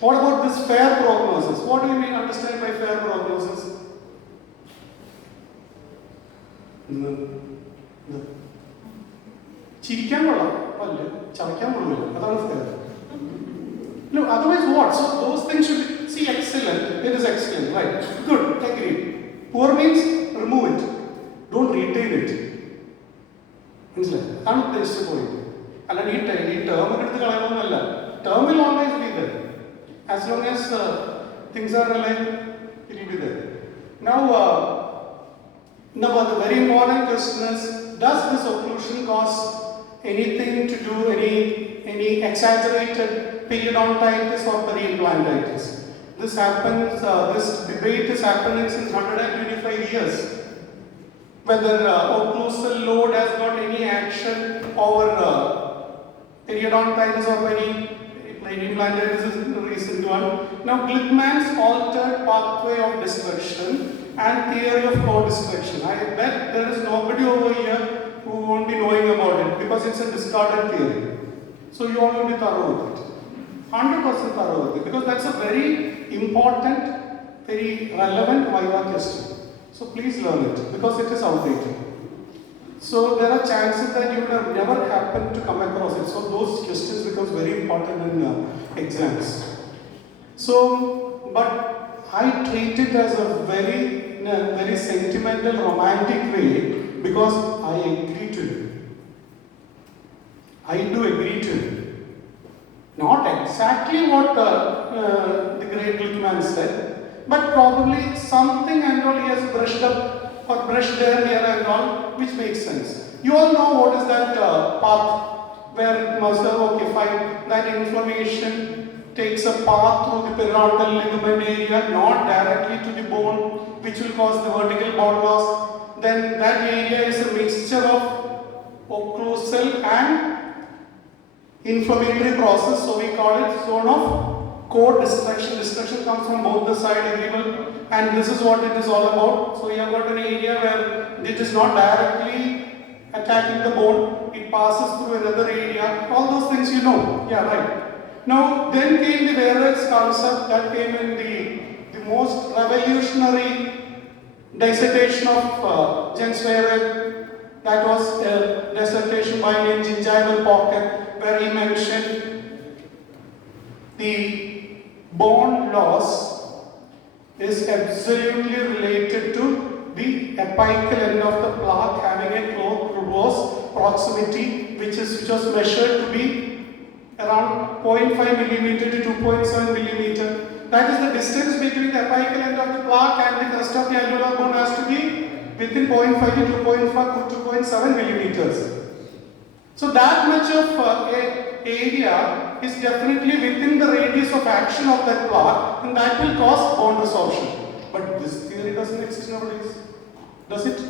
What about this fair prognosis? What do you mean understand by fair prognosis? ചിരിക്കാൻ കൊള്ളാം അല്ലേ, ചവയ്ക്കാൻ കൊള്ളില്ല, അതാണ് fair. No, otherwise what? So those things should be, see, excellent, it is excellent, right? Good, agreed. Poor means remove it, don't retain it. അതാണ് ഉദ്ദേശിച്ച പോയിട്ട്. അല്ലാണ്ട് ഈ ടേം എടുത്ത് കളയണമെന്നല്ല. Term will always be there. As long as things are alive, it will be there. Now the very important question is, does this occlusion cause anything to do, any exaggerated periodontitis or peri-implantitis? This happens, this debate is happening since 125 years. Whether occlusal load has got any action over periodontitis or peri-implantitis is the recent one. Now, Glickman's altered pathway of destruction and theory of co-destruction. I bet there is nobody over here who won't be knowing about it because it's a discarded theory. So you all will be thorough with it. 100% thorough with it because that's a very important, very relevant Viva question. So please learn it because it is outdated. So there are chances that you would have never happened to come across it. So those questions becomes very important in exams. So, but I treat it as a very sentimental, romantic way because I agree to it. I do agree to it. Not exactly what the great Glickman said, but probably something and all he has brushed up or brushed there, here and all, which makes sense. You all know what is that path where it must have, okay, fine, that inflammation takes a path through the periodontal ligament area, not directly to the bone, which will cause the vertical bone loss. Then that area is a mixture of occlusal and inflammatory process, so we call it zone of co-destruction. Destruction comes from both the side agreeable, and this is what it is all about. So you have got an area where it is not directly attacking the bone, it passes through another area. All those things you know. Yeah, right. Now, then came the Verrex concept that came in the most revolutionary dissertation of Jens Verrex. That was a dissertation by named Gingival Pocket, where he mentioned the bone loss is absolutely related to the apical end of the plaque having a close proximity which was measured to be around 0.5 millimeter to 2.7 millimeter. That is the distance between the apical end of the plaque and the crest of the alveolar bone has to be within 0.5 to 2.7 millimeters. So that much of area is definitely within the radius of action of that plaque, and that will cause bone resorption. But this theory doesn't exist nowadays. Does it?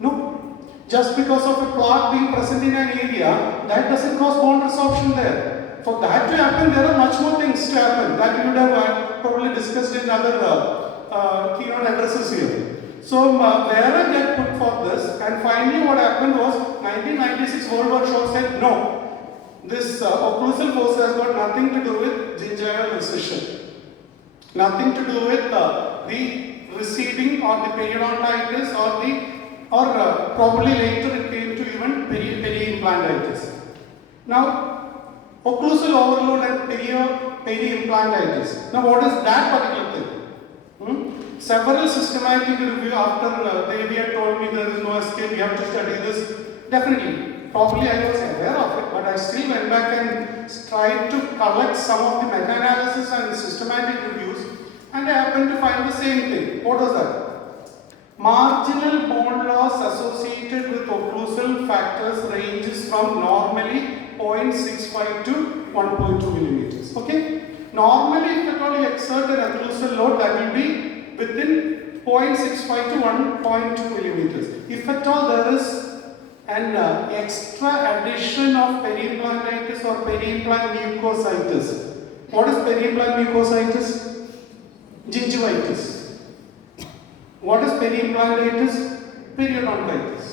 No. Just because of a plaque being present in an area, that doesn't cause bone resorption there. For that to happen, there are much more things to happen that we would have probably discussed in other keynote addresses here. So where I get put for this, and finally what happened was 1996 World War Shaw said no. This occlusal force has got nothing to do with gingival incision. Nothing to do with the receding or the periodontitis or probably later it came to even peri-implantitis. Now, occlusal overload and peri-implantitis. Now, what is that particular thing? Several systematic review after they had told me there is no escape, you have to study this. Definitely. Probably I was aware of it, but I still went back and tried to collect some of the meta-analysis and systematic reviews, and I happened to find the same thing. What was that? Marginal bone loss associated with occlusal factors ranges from normally 0.65 to 1.2 millimeters. Okay? Normally, if at all you exert an occlusal load, that will be within 0.65 to 1.2 millimeters. If at all there is an extra addition of peri-implantitis or peri-implant mucositis. What is peri-implant mucositis? Gingivitis. What is peri-implantitis? Periodontitis.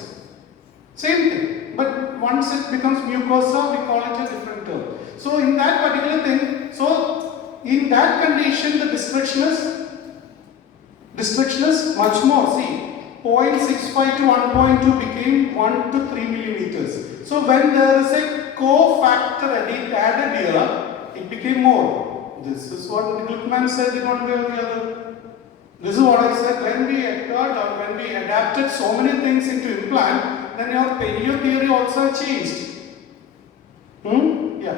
Same thing, but once it becomes mucosa, we call it a different term. So in that particular thing, so in that condition, the distraction is much more. See, 0.65 to 1.2 became 1 to 3 millimeters. So when there is a cofactor added here, it became more. This is what Glickman said in one way or the other. This is what I said. When we adapted so many things into implant, then your perio theory also changed. Yeah.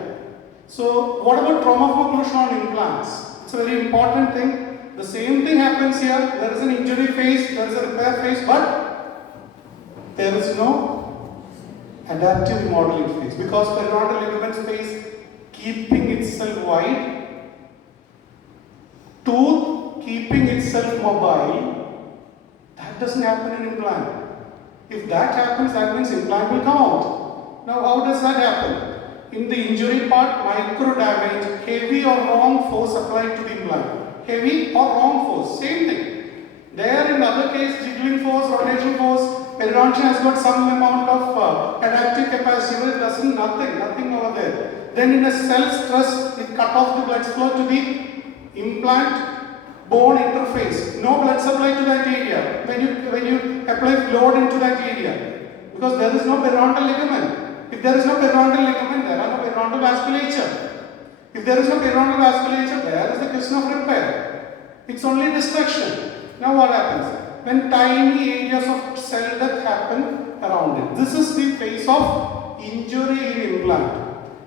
So what about trauma of occlusion on implants? It's a very important thing. The same thing happens here. There is an injury phase, there is a repair phase, but there is no adaptive remodeling phase because periodontal ligament space keeping itself wide, tooth keeping itself mobile. That doesn't happen in implant. If that happens, that means implant will come out. Now, how does that happen? In the injury part, micro damage, heavy or wrong force applied to the implant. Heavy or wrong force, same thing. There in the other case, jiggling force, rotational force, periodontium has got some amount of adaptive capacity, but it doesn't, nothing over there. Then in a self-stress, it cut off the blood flow to the implant bone interface. No blood supply to that area when you apply load into that area. Because there is no periodontal ligament. If there is no periodontal ligament, there are no periodontal vasculature. If there is no periodontal vasculature, there is the question of repair. It's only destruction. Now what happens? When tiny areas of cell death happen around it. This is the phase of injury in implant.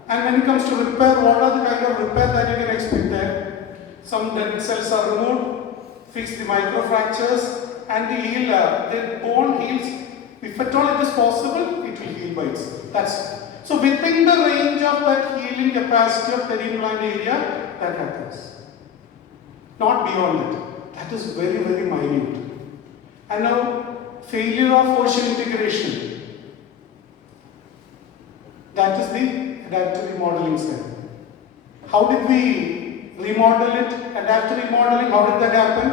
And when it comes to repair, what are the kind of repair that you can expect there? Some dead cells are removed, fix the microfractures, and the bone heals. If at all it is possible, it will heal by itself. That's it. So within the range of that healing capacity of peri-implant area, that happens. Not beyond it. That is very, very minute. And now, failure of ocean integration. That is the adaptive remodeling side. How did we remodel it? Adaptive remodeling, how did that happen?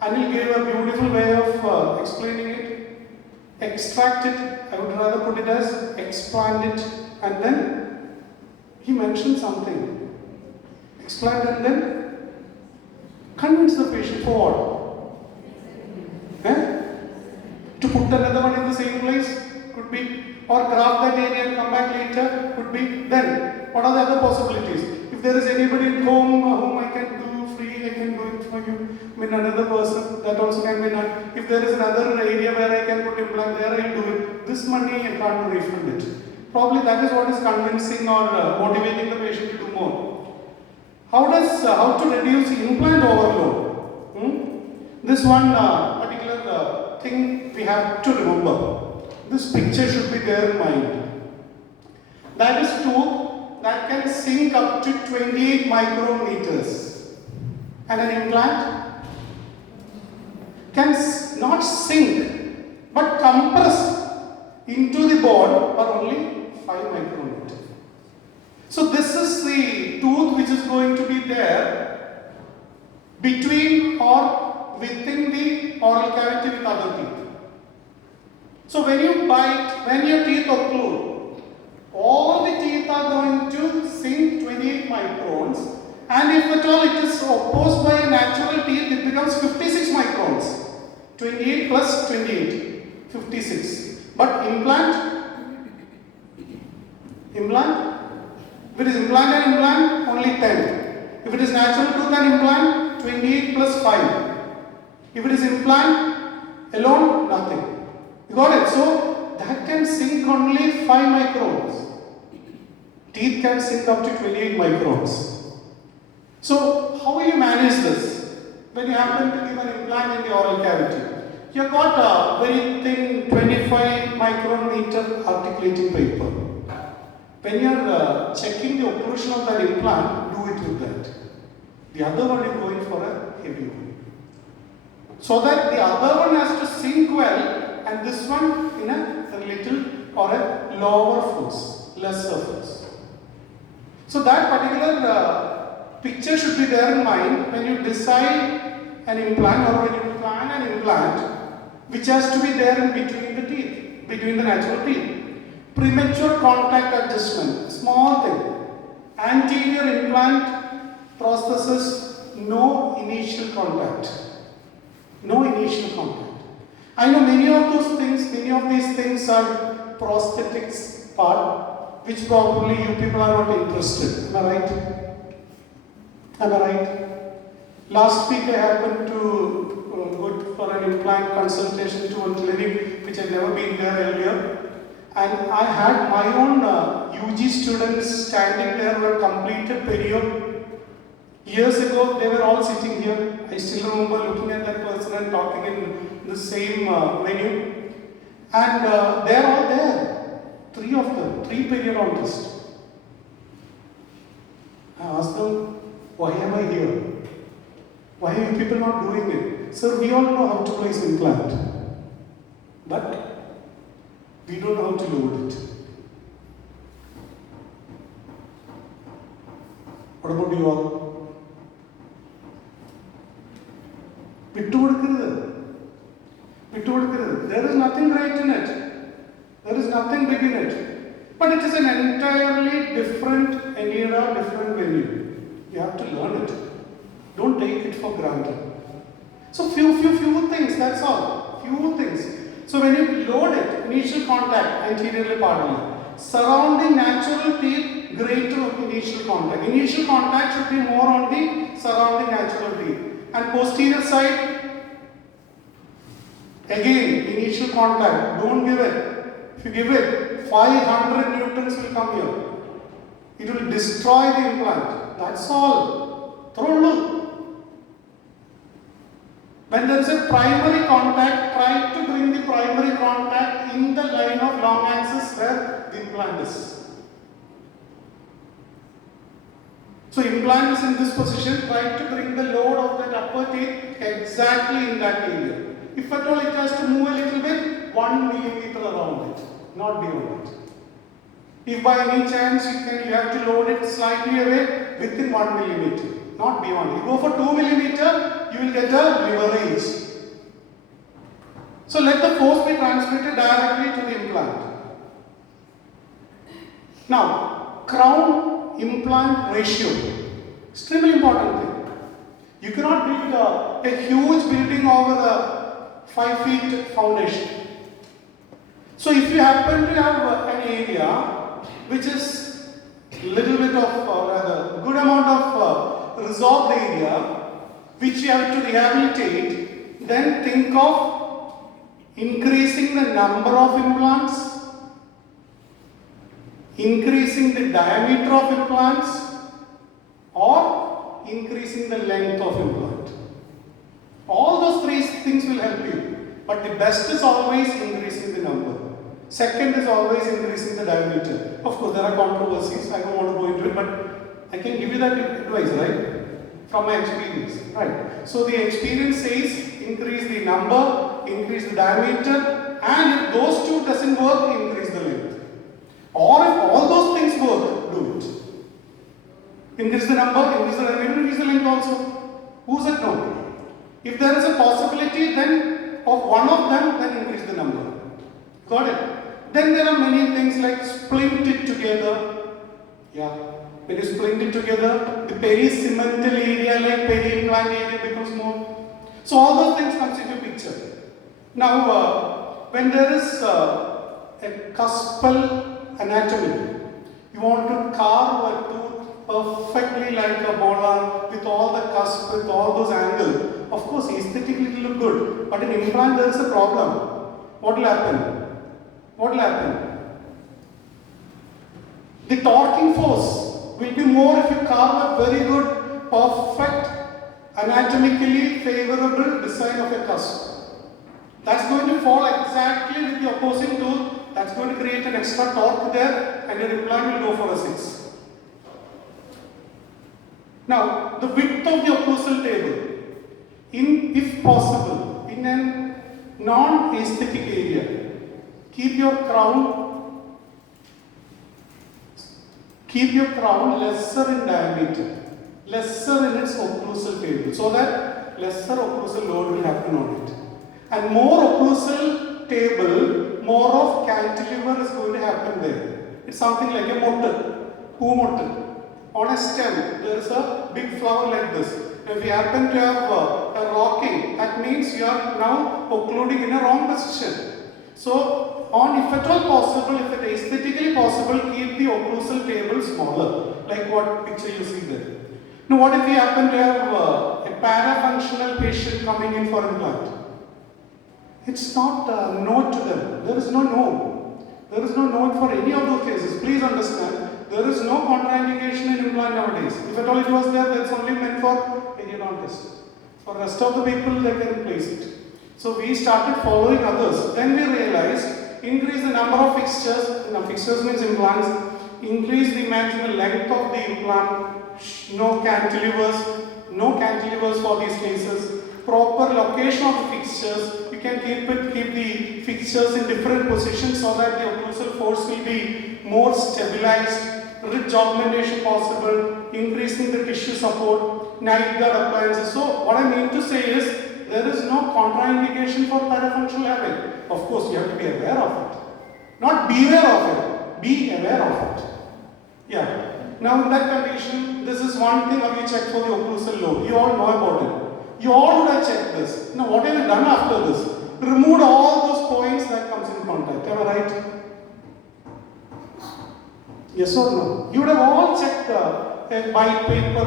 Anil gave a beautiful way of explaining it. Extract it, I would rather put it as explant it, and then he mentioned something. Explant and then convince the patient for what? To put another one in the same place? Could be. Or graft that area and come back later? Could be. Then, what are the other possibilities? If there is anybody at home whom I can do free, I can do it for you. I mean, another person, that also can be done. If there is another area where I can put implant, there I will do it. This money I can't refund it. Probably that is what is convincing or motivating the patient to do more. How to reduce implant overload? This one particular thing we have to remember. This picture should be there in mind. That is tooth that can sink up to 28 micrometers. And an implant can not sink but compress into the bone for only 5 micrometers. So this is the tooth which is going to be there between or within the oral cavity with other teeth. So when you bite, when your teeth occlude, all the teeth are going to sink 28 microns, and if at all it is opposed by a natural teeth, it becomes 56 microns. 28 plus 28, 56. But implant, if it is implant and implant, only 10. If it is natural tooth and implant, 28 plus 5. If it is implant alone, nothing. You got it? So that can sink only 5 microns. Teeth can sink up to 28 microns. So how will you manage this? When you happen to give an implant in the oral cavity, you have got a very thin 25 micrometer articulating paper. When you are checking the occlusion of that implant, do it with that. The other one is going for a heavy one. So that the other one has to sink well, and this one in a little or a lower force, lesser force. So that particular picture should be there in mind when you decide an implant or when you plan an implant which has to be there in between the teeth, between the natural teeth. Premature contact adjustment, small thing. Anterior implant prosthesis, no initial contact. No initial contact. I know many of these things are prosthetics part, which probably you people are not interested. Am I right? Am I right? Last week I happened to go for an implant consultation to a clinic which had never been there earlier. And I had my own UG students standing there who had completed perio. Years ago, they were all sitting here. I still remember looking at that person and talking in the same venue. And they're all there. 3 of them, 3 periodontists. I asked them, why am I here? Why are you people not doing it? Sir, we all know how to place implant. But we don't know how to load it. What about you all? There is nothing great in it. There is nothing big in it. But it is an entirely different era, different venue. You have to learn it. Don't take it for granted. So few things, that's all. Few things. So when you load it, initial contact, anteriorly parallel. Surrounding natural teeth, greater initial contact. Initial contact should be more on the surrounding natural teeth. And posterior side, again, initial contact. Don't give it. If you give it, 500 newtons will come here. It will destroy the implant. That's all. Throw. When there is a primary contact, try to bring the primary contact in the line of long axis where the implant is. So implant is in this position, try to bring the load of that upper teeth exactly in that area. If at all it has to move a little bit, 1 millimeter around it, not beyond it. If by any chance you have to load it slightly away, within 1 millimeter, not beyond. You go for 2 millimeter, you will get a leverage. So let the force be transmitted directly to the implant. Now, crown implant ratio, extremely important thing. You cannot build a huge building over a 5 feet foundation. So if you happen to have an area which is little bit of rather good amount of resolved area, which you have to rehabilitate, then think of increasing the number of implants, increasing the diameter of implants, or increasing the length of implant. All those three things will help you, but the best is always increasing the number. Second is always increasing the diameter. Of course, there are controversies, I don't want to go into it, but I can give you that advice, right? From my experience, right? So the experience says increase the number, increase the diameter, and if those two doesn't work, increase the length. Or if all those things work, do it. Increase the number, increase the diameter, increase the length also. Who said no? If there is a possibility then of one of them, then increase the number. Got it? Then there are many things like splint it together. Yeah. When you splint it together, the peri-segmental area like peri-implant area becomes more. So all those things comes into picture. Now, when there is a cuspal anatomy, you want to carve a tooth perfectly like a molar with all the cusp, with all those angles. Of course, aesthetically it will look good, but in implant there is a problem. What will happen? What will happen? The torquing force will be more if you carve a very good, perfect, anatomically favorable design of a cusp. That's going to fall exactly with the opposing tooth. That's going to create an extra torque there, and your implant will go for a 6. Now, the width of the occlusal table, if possible, in a non-aesthetic area, keep your crown lesser in diameter, lesser in its occlusal table, so that lesser occlusal load will happen on it. And more occlusal table, more of cantilever is going to happen there. It's something like a motte, poo motte. On a stem, there is a big flower like this. If you happen to have a rocking, that means you are now occluding in a wrong position. So, if at all possible, if it is aesthetically possible, keep the occlusal table smaller, like what picture you see there. Now, what if you happen to have a parafunctional patient coming in for implant? It's not no to them. There is no no. There is no no for any of those cases. Please understand, there is no contraindication in implant nowadays. If at all it was there, that's only meant for periodontist. For the rest of the people, they can place it. So we started following others. Then we realized, increase the number of fixtures. Now fixtures means implants. Increase the maximum length of the implant. No cantilevers for these cases. Proper location of the fixtures. You can keep the fixtures in different positions so that the occlusal force will be more stabilized. Ridge augmentation possible. Increasing the tissue support. Night guard appliances. So what I mean to say is, there is no contraindication for parafunctional having. Of course, you have to be aware of it. Not beware of it, be aware of it. Yeah. Now, in that condition, this is one thing how you check for the occlusal load. You all know about it. You all would have checked this. Now, what have you done after this? Removed all those points that comes in contact. Am I right? Yes or no? You would have all checked a white paper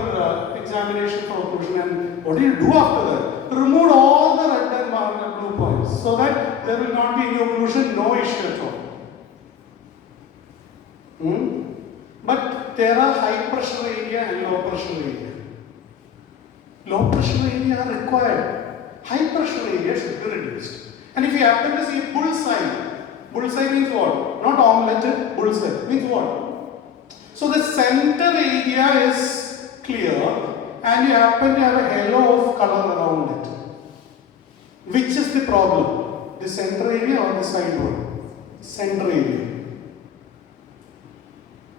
examination for occlusion, and what do you do after that? Remove all the red and blue points so that there will not be any occlusion, no issue at all. But there are high pressure area and low pressure area. Low pressure area are required. High pressure area should be reduced. And if you happen to see bullseye means what? Not omelette, bullseye means what? So the center area is clear and you happen to have a halo of color around it. Which is the problem? The center area or the side one? Center area.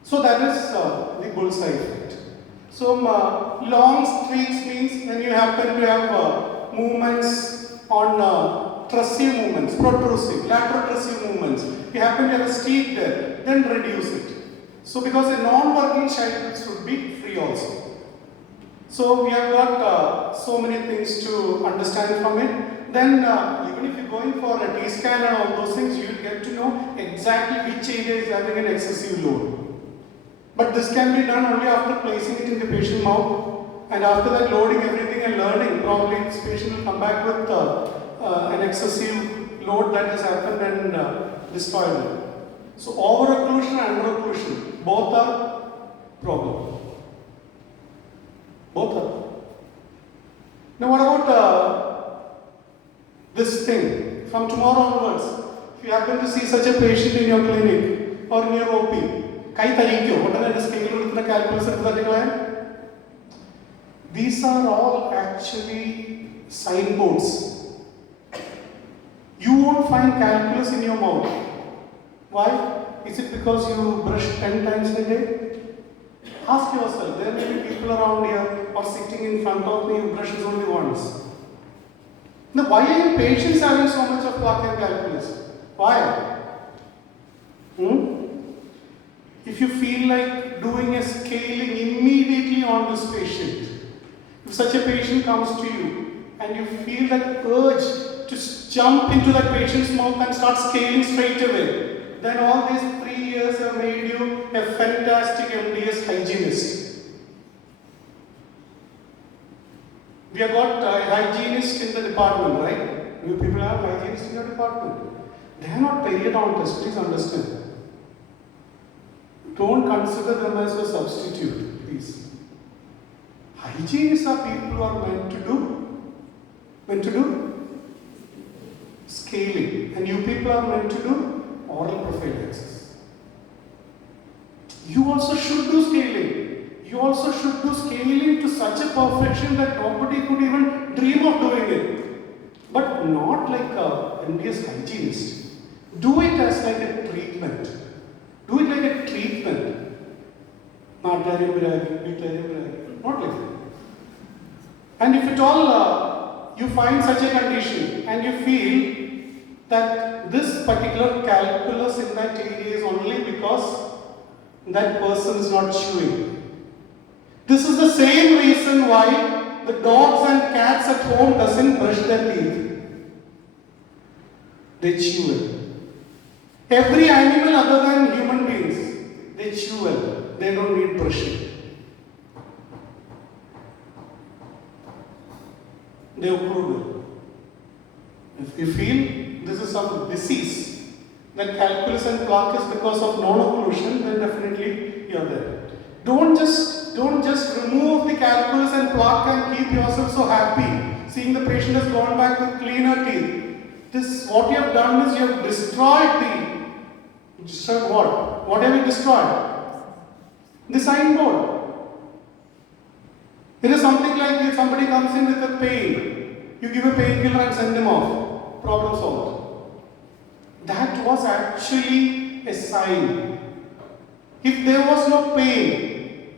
So that is the bullseye effect. So long streaks means when you happen to have movements on tracea movements, protrusive, lateral tracea movements. You happen to have a streak there, then reduce it. So because a non-working child should be free also. So we have got so many things to understand from it. Then even if you're going for a T-scan and all those things, you will get to know exactly which area is having an excessive load. But this can be done only after placing it in the patient mouth. and after that loading everything and learning, probably this patient will come back with an excessive load that has happened and destroyed it. So over-occlusion and under-occlusion, both are problem. Both are. Now what about this thing? From tomorrow onwards, if you happen to see such a patient in your clinic or in your OP, kai tarikyo, what are the scale with the calculus? These are all actually signboards. You won't find calculus in your mouth. Why? Is it because you brush 10 times a day? Ask yourself, there may be people around here or sitting in front of me who brushes only once. Now, why are your patients having so much of plaque and calculus? Why? If you feel like doing a scaling immediately on this patient, if such a patient comes to you and you feel that urge to jump into that patient's mouth and start scaling straight away, then all these 3 years have made you a fantastic MDS hygienist. We have got a hygienist in the department, right? You people have hygienists in your department. They are not periodontists, please understand. Don't consider them as a substitute, please. Hygienists are people who are meant to do scaling, and you people are meant to do oral prophylaxis. You also should do scaling. You also should do scaling to such a perfection that nobody could even dream of doing it. But not like a MDS hygienist. Do it as like a treatment. Do it like a treatment. Not like that. And if at all you find such a condition and you feel that this particular calculus in that area is only because that person is not chewing. This is the same reason why the dogs and cats at home doesn't brush their teeth. They chew it. Every animal other than human beings, they chew it. They don't need brushing. They occlude. If you feel this is some disease, that calculus and plaque is because of non-occlusion, then definitely you are there. Don't just remove the calculus and plaque and keep yourself so happy, seeing the patient has gone back with cleaner teeth. What you have done is you have destroyed what? What have you destroyed? The signboard. It is something like if somebody comes in with a pain, you give a painkiller and send them off. Problem solved. That was actually a sign. If there was no pain,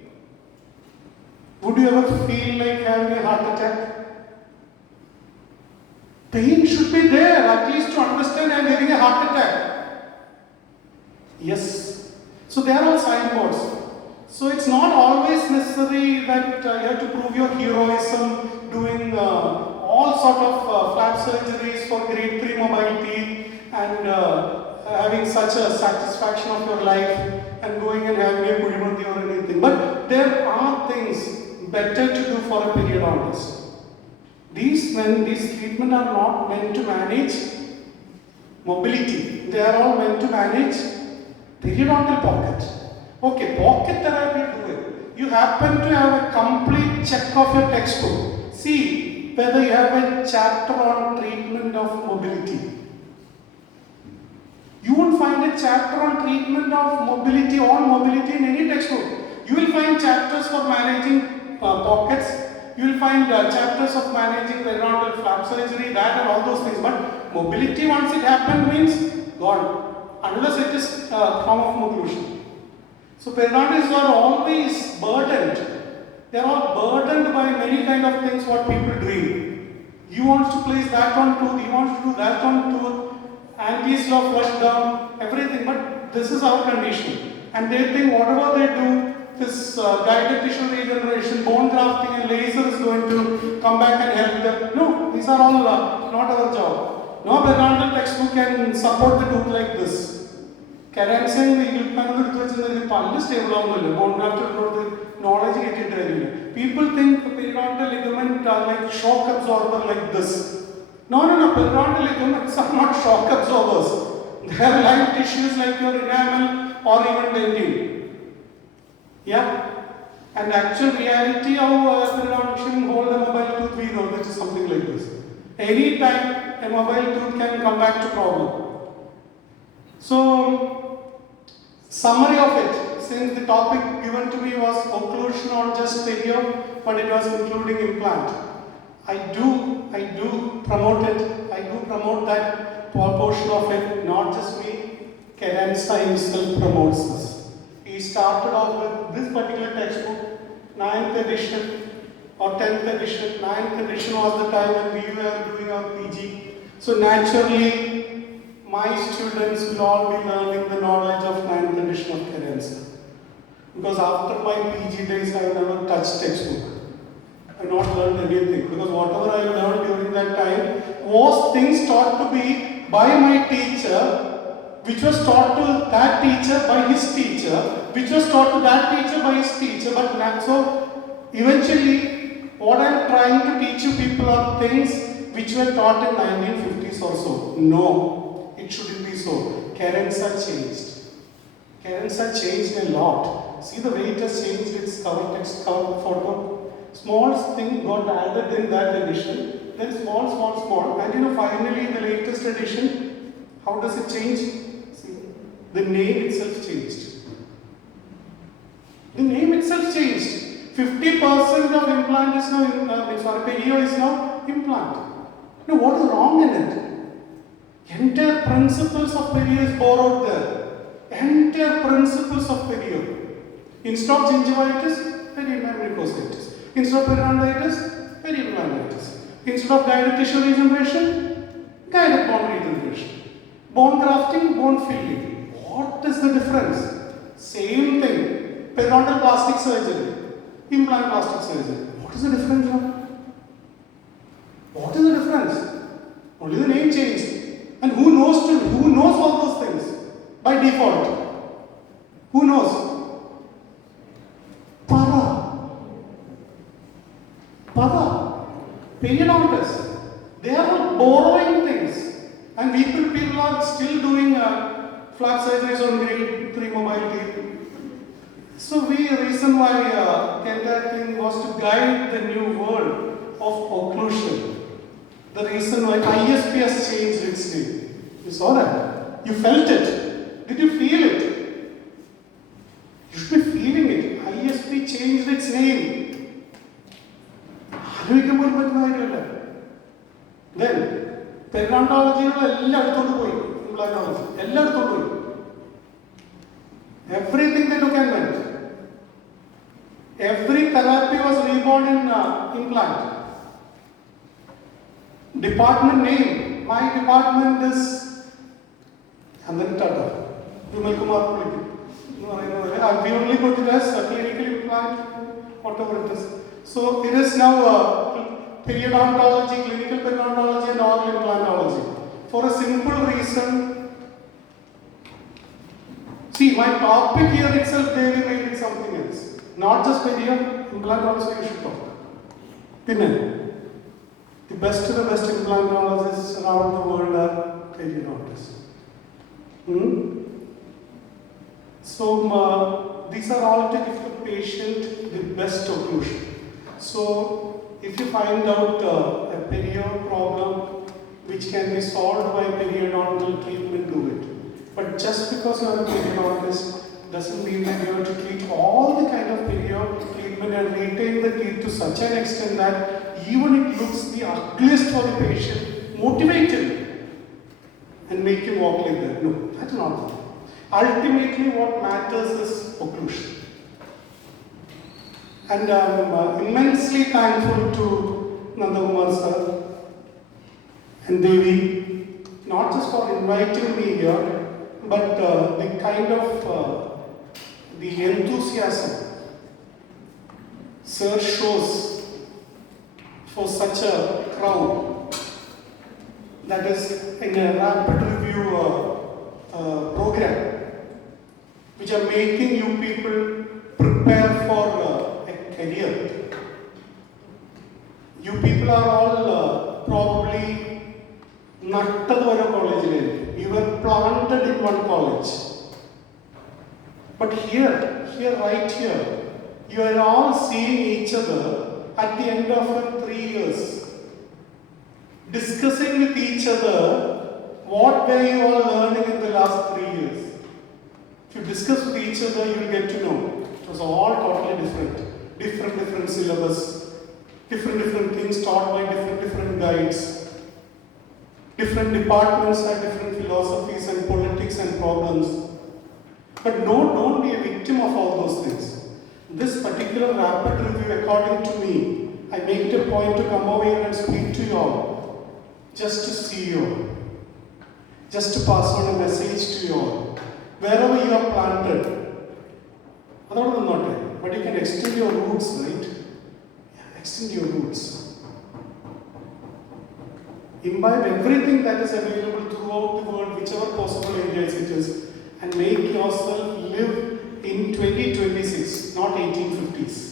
would you ever feel like having a heart attack? Pain should be there, at least to understand I'm having a heart attack. Yes. So they are all signboards. So it's not always necessary that you have to prove your heroism doing all sort of flap surgeries for grade 3 mobility and having such a satisfaction of your life and going and having a Pulimati or anything. But there are things better to do for a periodontist. These treatments are not meant to manage mobility. They are all meant to manage periodontal pocket. Okay, pocket therapy, do it. You happen to have a complete check of your textbook. See whether you have a chapter on treatment of mobility. You won't find a chapter on treatment of mobility in any textbook. You will find chapters for managing pockets. You will find chapters of managing periodontal flap surgery, that and all those things. But mobility, once it happened, means gone. Unless it is form of occlusion. So periodontists are always burdened. They are all burdened by many kind of things what people dream. You want to place that on tooth, you want to do that on tooth, anti-slaw flush down, everything. But this is our condition. And they think whatever they do, this guided tissue regeneration, bone grafting and laser is going to come back and help them. No, these are all not our job. No periodontal textbook can support the tooth like this. Knowledge people think periodontal ligament are like shock absorber like this. No, periodontal ligaments are not shock absorbers. They are live tissues like your enamel or even dentin. Yeah? And actual reality of periodontium hold a mobile tooth, we know that is something like this. Any time a mobile tooth can come back to problem. So, summary of it, since the topic given to me was occlusion or just perio, but it was including implant. I do promote it. I do promote that portion of it, not just me. Cadenza himself promotes this. He started off with this particular textbook, 9th edition or 10th edition. 9th edition was the time when we were doing our PG. So naturally, my students will all be learning the knowledge of 9th edition of Cadenza. Because after my PG days, I have never touched textbook. I have not learned anything. Because whatever I learned during that time was things taught to be by my teacher, which was taught to that teacher by his teacher, which was taught to that teacher by his teacher. But not so eventually, what I am trying to teach you people are things which were taught in 1950s or so. No, it shouldn't be so. Cadenza changed. Cadenza changed a lot. See the way it has changed its cover text, cover photo. Small thing got added in that edition. Then small. And finally in the latest edition, how does it change? See, the name itself changed. The name itself changed. 50% of implant is now, perio is now implant. Now what is wrong in it? Entire principles of perio is borrowed there. Entire principles of perio. Instead of gingivitis, periimplantitis. Instead of periodontitis, periimplantitis. Instead of guided tissue regeneration, guided bone regeneration. Bone grafting, bone filling. What is the difference? Same thing. Periodontal plastic surgery, implant plastic surgery. What is the difference now? What is the difference? Only the name changed. And who knows all those things? By default. Who knows? Pada. Periodontists. They are borrowing things. And people are still doing flap surgeries on grade 3 mobile teeth. So the reason why Kenta thing was to guide the new world of occlusion. The reason why ISP has changed its name. You saw that? You felt it. Did you feel it? You should be feeling it. ISP changed its name. Then, periodontology everything they took and went. Every therapy was reborn in implant. Department name. My department is Andan Tata. Vimal Kumar. We only put it as a clinical implant, whatever it is. So it is now periodontology, clinical periodontology, and oral implantology. For a simple reason. See, my topic here itself, they made it something else. Not just perio, implant also you should talk. The best of the best implantologists around the world are periodontists. So, these are all to give the patient the best occlusion. So, if you find out a perio problem which can be solved by periodontal treatment, do it. But just because you are a periodontist doesn't mean that you have to treat all the kind of perio treatment and retain the teeth to such an extent that even it looks the ugliest for the patient, motivate him and make him walk like that. No, that's not the thing. Ultimately, what matters is occlusion. And I'm immensely thankful to Nandakumar sir and Devi, not just for inviting me here, but the kind of the enthusiasm sir shows for such a crowd that is in a rapid review program, which are making you people prepare for a career. are all probably nattadvara college. You were planted in one college. But here, right here, you are all seeing each other at the end of 3 years. Discussing with each other what were you all learning in the last 3 years. If you discuss with each other, you will get to know. It was all totally different. Different syllabus. Different things taught by different guides. Different departments had different philosophies and politics and problems. But no, don't be a victim of all those things. This particular rapid review, according to me, I make it a point to come over here and speak to you all. Just to see you all. Just to pass on a message to you all. Wherever you are planted. But you can extend your roots, right? Yeah, extend your roots. Imbibe everything that is available throughout the world, whichever possible areas it is, and make yourself live in 2026, not 1850s.